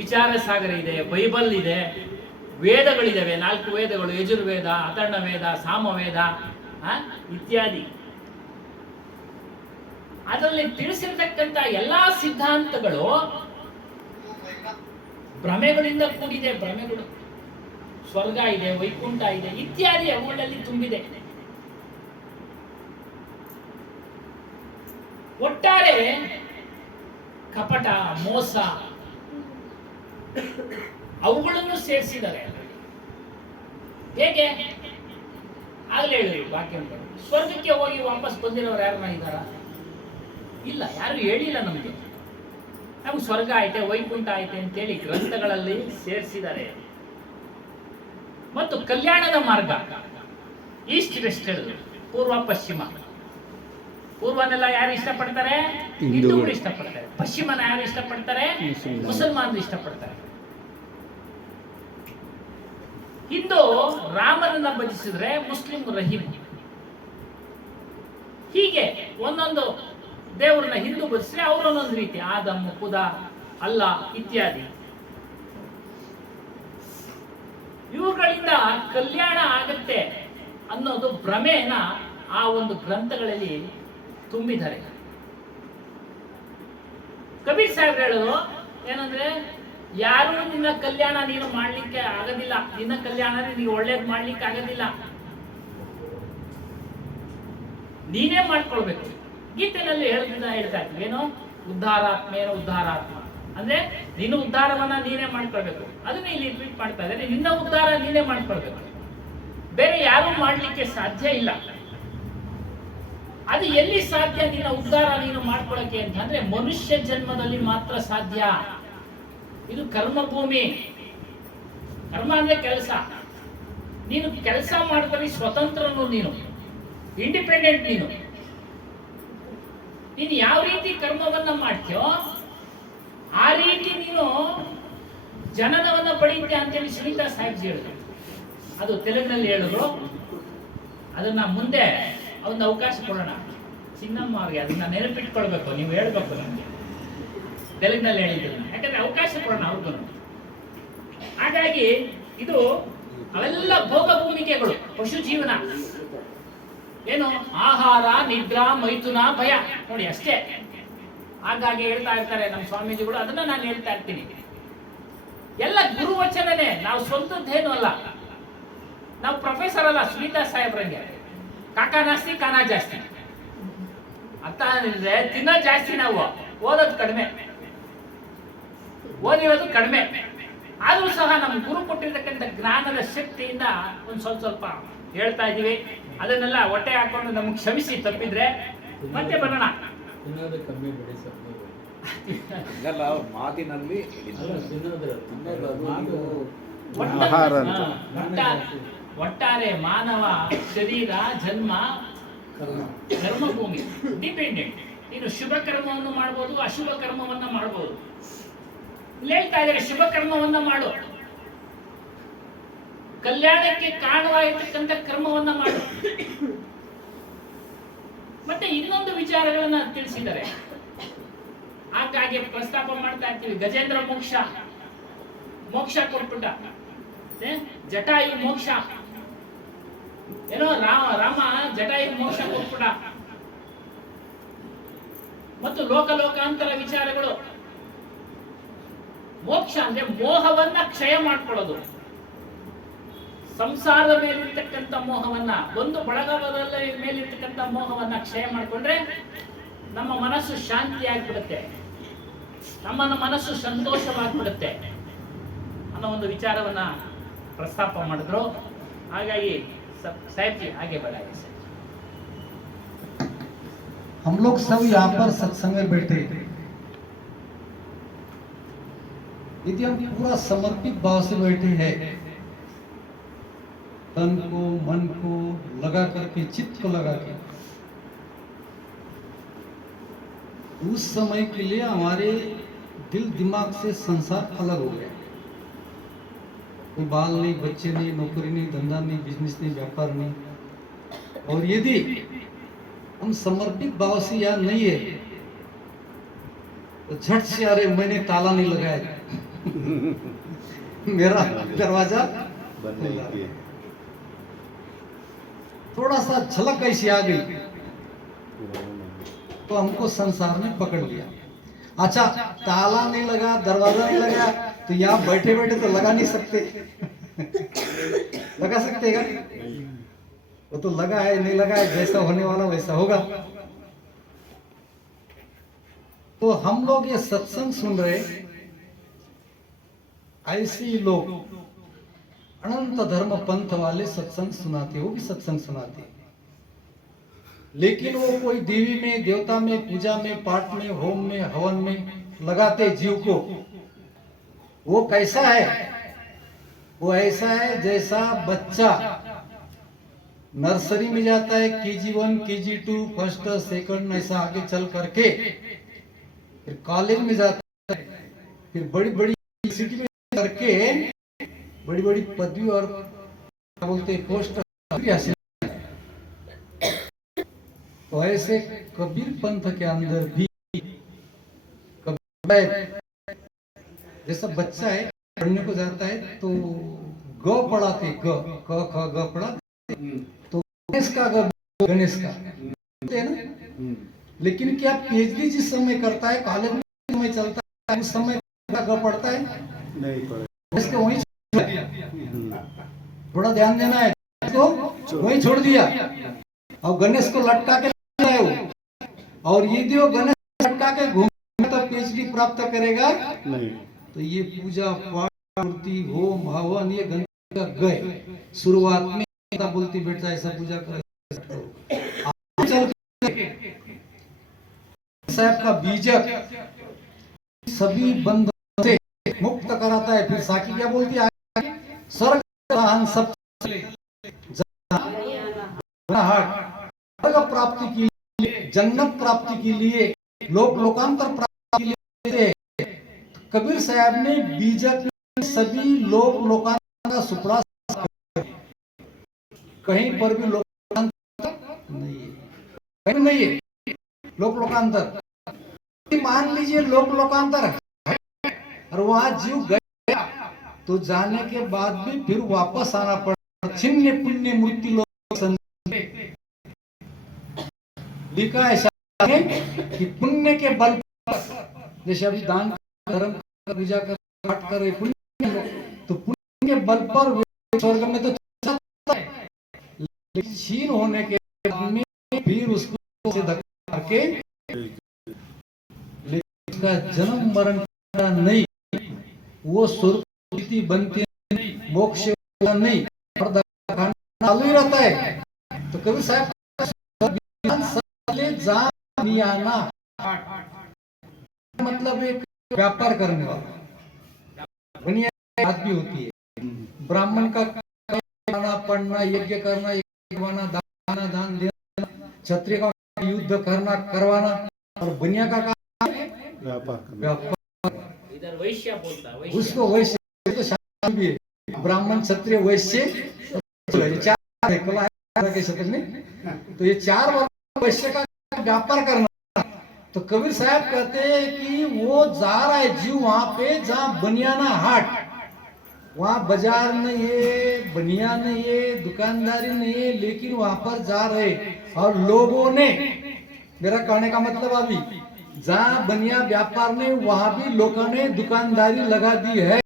ವಿಚಾರ ಸಾಗರ ಇದೆ, ಬೈಬಲ್ ಇದೆ, ವೇದಗಳಿದಾವೆ, 4 ವೇದಗಳು, ಯಜುರ್ವೇದ, ಅಥರ್ಣ ವೇದ, ಸಾಮವೇದ ಇತ್ಯಾದಿ. ಅದರಲ್ಲಿ ತಿಳಿಸಿರ್ತಕ್ಕಂಥ ಎಲ್ಲಾ ಸಿದ್ಧಾಂತಗಳು ಭ್ರಮೆಗಳಿಂದ ಕೂಡಿದೆ. ಭ್ರಮೆಗಳು, ಸ್ವರ್ಗ ಇದೆ, ವೈಕುಂಠ ಇದೆ ಇತ್ಯಾದಿ ಅವುಗಳಲ್ಲಿ ತುಂಬಿದೆ. ಒಟ್ಟಾರೆ ಕಪಟ, ಮೋಸ ಅವುಗಳನ್ನು ಸೇರಿಸಿದ್ದಾರೆ. ಹೇಗೆ? ಆಗ್ಲೇ ಹೇಳಿದ್ರು ವಾಕ್ಯ, ಸ್ವರ್ಗಕ್ಕೆ ಹೋಗಿ ವಾಪಸ್ ಬಂದಿರೋರು ಯಾರನ್ನ ಇದ್ದಾರ? ಇಲ್ಲ, ಯಾರು ಹೇಳಿಲ್ಲ ನಮಗೆ ಸ್ವರ್ಗ ಐತೆ, ವೈಕುಂಠ ಐತೆ ಅಂತೇಳಿ ಗ್ರಂಥಗಳಲ್ಲಿ ಸೇರಿಸಿದ್ದಾರೆ. ಮತ್ತು ಕಲ್ಯಾಣದ ಮಾರ್ಗ ಈಸ್ಟ್ ವೆಸ್ಟ್ ಹೇಳಿದ್ರು, ಪೂರ್ವ ಪಶ್ಚಿಮ. ಪೂರ್ವನೆಲ್ಲ ಯಾರು ಇಷ್ಟಪಡ್ತಾರೆ? ಹಿಂದೂಗಳು ಇಷ್ಟಪಡ್ತಾರೆ. ಪಶ್ಚಿಮನ ಯಾರು ಇಷ್ಟಪಡ್ತಾರೆ? ಮುಸಲ್ಮಾನರು ಇಷ್ಟಪಡ್ತಾರೆ. ಹಿಂದೂ ರಾಮನನ್ನ ಭಜಿಸಿದ್ರೆ ಮುಸ್ಲಿಂ ರಹೀಂ. ಹೀಗೆ ಒಂದೊಂದು ದೇವರನ್ನ ಹಿಂದೂ ಭಜಿಸಿದ್ರೆ ಅವರೊಂದೊಂದು ರೀತಿ, ಆದಮ್, ಖುದಾ, ಅಲ್ಲ ಇತ್ಯಾದಿ. ಇವುಗಳಿಂದ ಕಲ್ಯಾಣ ಆಗತ್ತೆ ಅನ್ನೋದು ಭ್ರಮೆನ ಆ ಒಂದು ಗ್ರಂಥಗಳಲ್ಲಿ ತುಂಬಿದ್ದಾರೆ. ಕಬೀರ್ ಸಾಹೇಬ್ರು ಹೇಳೋದು ಏನಂದ್ರೆ, ಯಾರು ನಿನ್ನ ಕಲ್ಯಾಣ ನೀನು ಮಾಡ್ಲಿಕ್ಕೆ ಆಗೋದಿಲ್ಲ, ನಿನ್ನ ಕಲ್ಯಾಣ ನಿನಗೆ ಒಳ್ಳೇದು ಮಾಡ್ಲಿಕ್ಕೆ ಆಗೋದಿಲ್ಲ, ನೀನೇ ಮಾಡ್ಕೊಳ್ಬೇಕು. ಗೀತೆಯಲ್ಲಿ ಹೇಳ್ತಾ ಇರ್ತೀವಿ, ಏನು ಉದ್ಧಾರಾತ್ಮೇನ ಉದ್ಧಾರಾತ್ಮ ಅಂದ್ರೆ ನಿನ್ನ ಉದ್ಧಾರವನ್ನ ನೀನೇ ಮಾಡ್ಕೊಳ್ಬೇಕು. ಅದನ್ನ ಇಲ್ಲಿ ರಿಪೀಟ್ ಮಾಡ್ತಾ ಇದ್ದಾರೆ, ನಿನ್ನ ಉದ್ಧಾರ ನೀನೇ ಮಾಡ್ಕೊಳ್ಬೇಕು, ಬೇರೆ ಯಾರು ಮಾಡ್ಲಿಕ್ಕೆ ಸಾಧ್ಯ ಇಲ್ಲ. ಅದು ಎಲ್ಲಿ ಸಾಧ್ಯ ನಿನ್ನ ಉದ್ಧಾರ ನೀನು ಮಾಡ್ಕೊಳ್ಳಕ್ಕೆ ಅಂತಂದ್ರೆ ಮನುಷ್ಯ ಜನ್ಮದಲ್ಲಿ ಮಾತ್ರ ಸಾಧ್ಯ. ಇದು ಕರ್ಮಭೂಮಿ. ಕರ್ಮ ಅಂದ್ರೆ ಕೆಲಸ. ನೀನು ಕೆಲಸ ಮಾಡಿದ್ರೆ ಸ್ವತಂತ್ರನು, ನೀನು ಇಂಡಿಪೆಂಡೆಂಟ್. ನೀನು ಯಾವ ರೀತಿ ಕರ್ಮವನ್ನ ಮಾಡ್ತೀಯೋ ಆ ರೀತಿ ನೀನು ಜನನವನ್ನ ಪಡೆಯುತ್ತೆ ಅಂತೇಳಿ ಸುನೀತಾ ಸಾಹೇಬ್ಜಿ ಹೇಳಿದ್ರು. ಅದು ತೆಲುಗಿನಲ್ಲಿ ಹೇಳಿದ್ರು. ಅದನ್ನ ಮುಂದೆ ಒಂದು ಅವಕಾಶ ಕೊಡೋಣ ಚಿನ್ನಮ್ಮ ಅವ್ರಿಗೆ, ಅದನ್ನ ನೆನಪಿಟ್ಕೊಳ್ಬೇಕು, ನೀವು ಹೇಳ್ಬೇಕು ನಮಗೆ ತೆಲುಗಿನಲ್ಲಿ ಹೇಳಿದ್ರು. ಯಾಕಂದ್ರೆ ಅವಕಾಶ ಕೊಡೋಣ ಅವ್ರಿಗೂ. ಹಾಗಾಗಿ ಇದು ಅವೆಲ್ಲ ಭೋಗ ಭೂಮಿಕೆಗಳು, ಪಶು ಜೀವನ. ಏನು ಆಹಾರ, ನಿದ್ರಾ, ಮೈಥುನ, ಭಯ ನೋಡಿ ಅಷ್ಟೇ. ಹಾಗಾಗಿ ಹೇಳ್ತಾ ಇರ್ತಾರೆ ನಮ್ಮ ಸ್ವಾಮೀಜಿಗಳು, ಅದನ್ನ ನಾನು ಹೇಳ್ತಾ ಇರ್ತೀನಿ. ಎಲ್ಲ ಗುರುವಚನನೇ, ನಾವು ಸ್ವಂತದ್ದೇನು ಅಲ್ಲ. ನಾವು ಪ್ರೊಫೆಸರ್ ಅಲ್ಲ ಸುನೀತಾ ಸಾಹೇಬ್ರಂಗೆ. ಕಾಕಾ ನಾಸ್ತಿ ಕಾನಾ ಜಾಸ್ತಿ ಅಂತ ಅಂದ್ರೆ ತಿನ್ನೋ ಜಾಸ್ತಿ, ನಾವು ಓದೋದು ಕಡಿಮೆ, ಓದಿರೋದು ಕಡಿಮೆ. ಆದ್ರೂ ಸಹ ನಮ್ಮ ಗುರು ಕೊಟ್ಟಿರ್ತಕ್ಕಂಥ ಜ್ಞಾನದ ಶಕ್ತಿಯಿಂದ ಒಂದು ಸ್ವಲ್ಪ ಹೇಳ್ತಾ ಇದೀವಿ. ಅದನ್ನೆಲ್ಲ ಹೊಟ್ಟೆ ಹಾಕೊಂಡು ನಮ್ಗೆ ಕ್ಷಮಿಸಿ ತಪ್ಪಿದ್ರೆ ಮತ್ತೆ ಬರೋಣ. ಕಮ್ಮಿ ಬಿಡಿ ಸರ್, ಹಂಗಲ್ಲ ಮಾತಿನಲ್ಲಿ ಆಹಾರ ಅಂತ. ಒಟ್ಟಾರೆ ಮಾನವ ಶರೀರ ಜನ್ಮ ಕರ್ಮಭೂಮಿ ಡಿಪೆಂಡೆಂಟ್. ನೀನು ಶುಭ ಕರ್ಮವನ್ನು ಮಾಡ್ಬೋದು, ಅಶುಭ ಕರ್ಮವನ್ನ ಮಾಡ್ಬೋದು. ಇಲ್ಲಿ ಹೇಳ್ತಾ ಇದ್ದಾರೆ ಶುಭ ಕರ್ಮವನ್ನ ಮಾಡು, ಕಲ್ಯಾಣಕ್ಕೆ ಕಾರಣವಾಗಿರ್ತಕ್ಕಂಥ ಕರ್ಮವನ್ನ ಮಾಡು. ಮತ್ತೆ ಇನ್ನೊಂದು ವಿಚಾರಗಳನ್ನ ತಿಳಿಸಿದ್ದಾರೆ. ಹಾಗಾಗಿ ಪ್ರಸ್ತಾಪ ಮಾಡ್ತಾ ಇರ್ತೀವಿ. ಗಜೇಂದ್ರ ಮೋಕ್ಷ ಕೊಟ್ಬಿಟ್ಟ, ಜಟಾಯು ಮೋಕ್ಷ. ಏನೋ ರಾಮ ಜಟಾಯು ಮೋಕ್ಷ ಕೊಟ್ಬಿಟ್ಟ. ಮತ್ತು ಲೋಕಾಂತರ ವಿಚಾರಗಳು. ಮೋಕ್ಷ ಅಂದ್ರೆ ಮೋಹವನ್ನ ಕ್ಷಯ ಮಾಡ್ಕೊಳ್ಳೋದು, ಸಂಸಾರದ ಮೇಲಿರ್ತಕ್ಕಂಥ ಮೋಹವನ್ನ, ಒಂದು ಬಳಗದ ಮೇಲಿರ್ತಕ್ಕಂಥ ಮೋಹವನ್ನ ಕ್ಷಯ ಮಾಡಿಕೊಂಡ್ರೆ ನಮ್ಮ ಮನಸ್ಸು ಶಾಂತಿ ಆಗ್ಬಿಡುತ್ತೆ, ನಮ್ಮ ಮನಸ್ಸು ಸಂತೋಷವಾಗ್ಬಿಡುತ್ತೆ ಅನ್ನೋ ಒಂದು ವಿಚಾರವನ್ನ ಪ್ರಸ್ತಾಪ ಮಾಡಿದ್ರು. ಹಾಗಾಗಿ ಸಾಹೇಬ್ಜಿ ಹಾಗೆ ಬಡಾಯಿ ಸರ್. हम लोग सब यहाँ पर सत्संग में बैठे, यदि हम पूरा समर्पित भाव से बैठे हैं, तन को मन को लगा करके, चित्त को लगा के, उस समय के लिए हमारे दिल दिमाग से संसार अलग हो गया। कोई बाल नहीं, बच्चे नहीं, नौकरी नहीं, धंधा नहीं, बिजनेस नहीं, व्यापार नहीं। और यदि हम समर्पित भाव से यहाँ नहीं है तो झट से अरे मैंने ताला नहीं लगाया, मेरा दरवाजा थोड़ा सा झलक ऐसी आ गई तो हमको संसार ने पकड़ लिया। अच्छा, ताला नहीं लगा, दरवाजा नहीं लगा तो यहाँ बैठे बैठे तो लगा नहीं सकते लगा सकते क्या? वो तो लगा है, नहीं लगा है, जैसा होने वाला वैसा होगा। तो हम लोग ये सत्संग सुन रहे, ऐसे ही लोग अनंत धर्म पंथ वाले सत्संग सुनाते, वो भी सत्संग सुनाते, लेकिन वो कोई देवी में, देवता में, पूजा में, पाठ में, होम में, हवन में लगाते जीव को। वो कैसा है? वो ऐसा है जैसा बच्चा नर्सरी में जाता है, KG1, KG2, फर्स्ट सेकंड ऐसा आगे चल करके फिर कॉलेज में जाता है, फिर बड़ी बड़ी सिटी में करके बड़ी बड़ी पदवी और क्या बोलते हैं पोस्ट हासिल। तो ऐसे कबीर पंथ के अंदर भी कबीर जैसा बच्चा है, पढ़ने को जाता है तो ग पढ़ाते, ग क ख ग पढ़ाते, तो गणेश का गणेश का है ना। लेकिन क्या PhD जिस समय करता है, कॉलेज में समय चलता है, उस समय ग पढ़ता है नहीं पढ़े, इसको वहीं थोड़ा ध्यान देना है, इसको वहीं छोड़ दिया और गणेश को लटका के लाए हो। और यदि वो गणेश लटका के घूमे तो PhD प्राप्त करेगा नहीं। तो ये पूजा पाठ, मूर्ति, होम, हवन, ये गणेश का गए शुरुआत में बोलती बेटा ऐसा पूजा कर साहब का बीजक सभी बंध से मुक्त कराता है। फिर साकी क्या बोलती है? स्वर्ग सब स्वर्ग प्राप्ति के लिए, जन्नत प्राप्ति के लिए, लोकांतर प्राप्ति के लिए कबीर साहब ने बीजक सभी लोकांतर का सुपड़ा, कहीं पर भी लोकांतर नहीं है, कहीं नहीं है लोकांतर। मान लीजिए लोकांतर है और वहां जीव गया तो जाने के बाद भी फिर वापस आना पड़ा। छिन्न पुण्य मूर्ति लोग लिखा है कि पुण्य के बल पर, जैसे अभी दान, धर्म, पूजा कर, पाठ कर रहे पुण्य, तो पुण्य के बल पर स्वर्ग में तो क्षीण होने के बाद में फिर उसको धक्का करके उसका जन्म मरण नहीं, वो स्वरूप स्थिति बनती नहीं, मोक्ष नहीं, और चालू ही रहता है। तो कबीर साहब आना मतलब एक व्यापार करने वाला बनिया बात भी होती है। ब्राह्मण का खाना, पढ़ना, यज्ञ करना, दान देना, क्षत्रिय का युद्ध करना, करवाना, और बनिया का काम व्यापार। इधर वैश्य बोलता है, उसको वैश्य तो शादी भी है, ब्राह्मण, क्षत्रिय, वैश्य, चार है कला के क्षेत्र में। तो ये चार वर्ग वैश्य का व्यापार करना। तो कबीर साहब कहते हैं कि वो जा रहा है जीव वहां पे जहाँ बनियाना हाट, वहाँ बाजार नहीं है, बनिया नहीं है, दुकानदारी नहीं है, लेकिन वहां पर जा रहे। और लोगों ने, मेरा कहने का मतलब अभी जहाँ बनिया व्यापार नहीं, वहां भी लोगों ने दुकानदारी लगा दी है।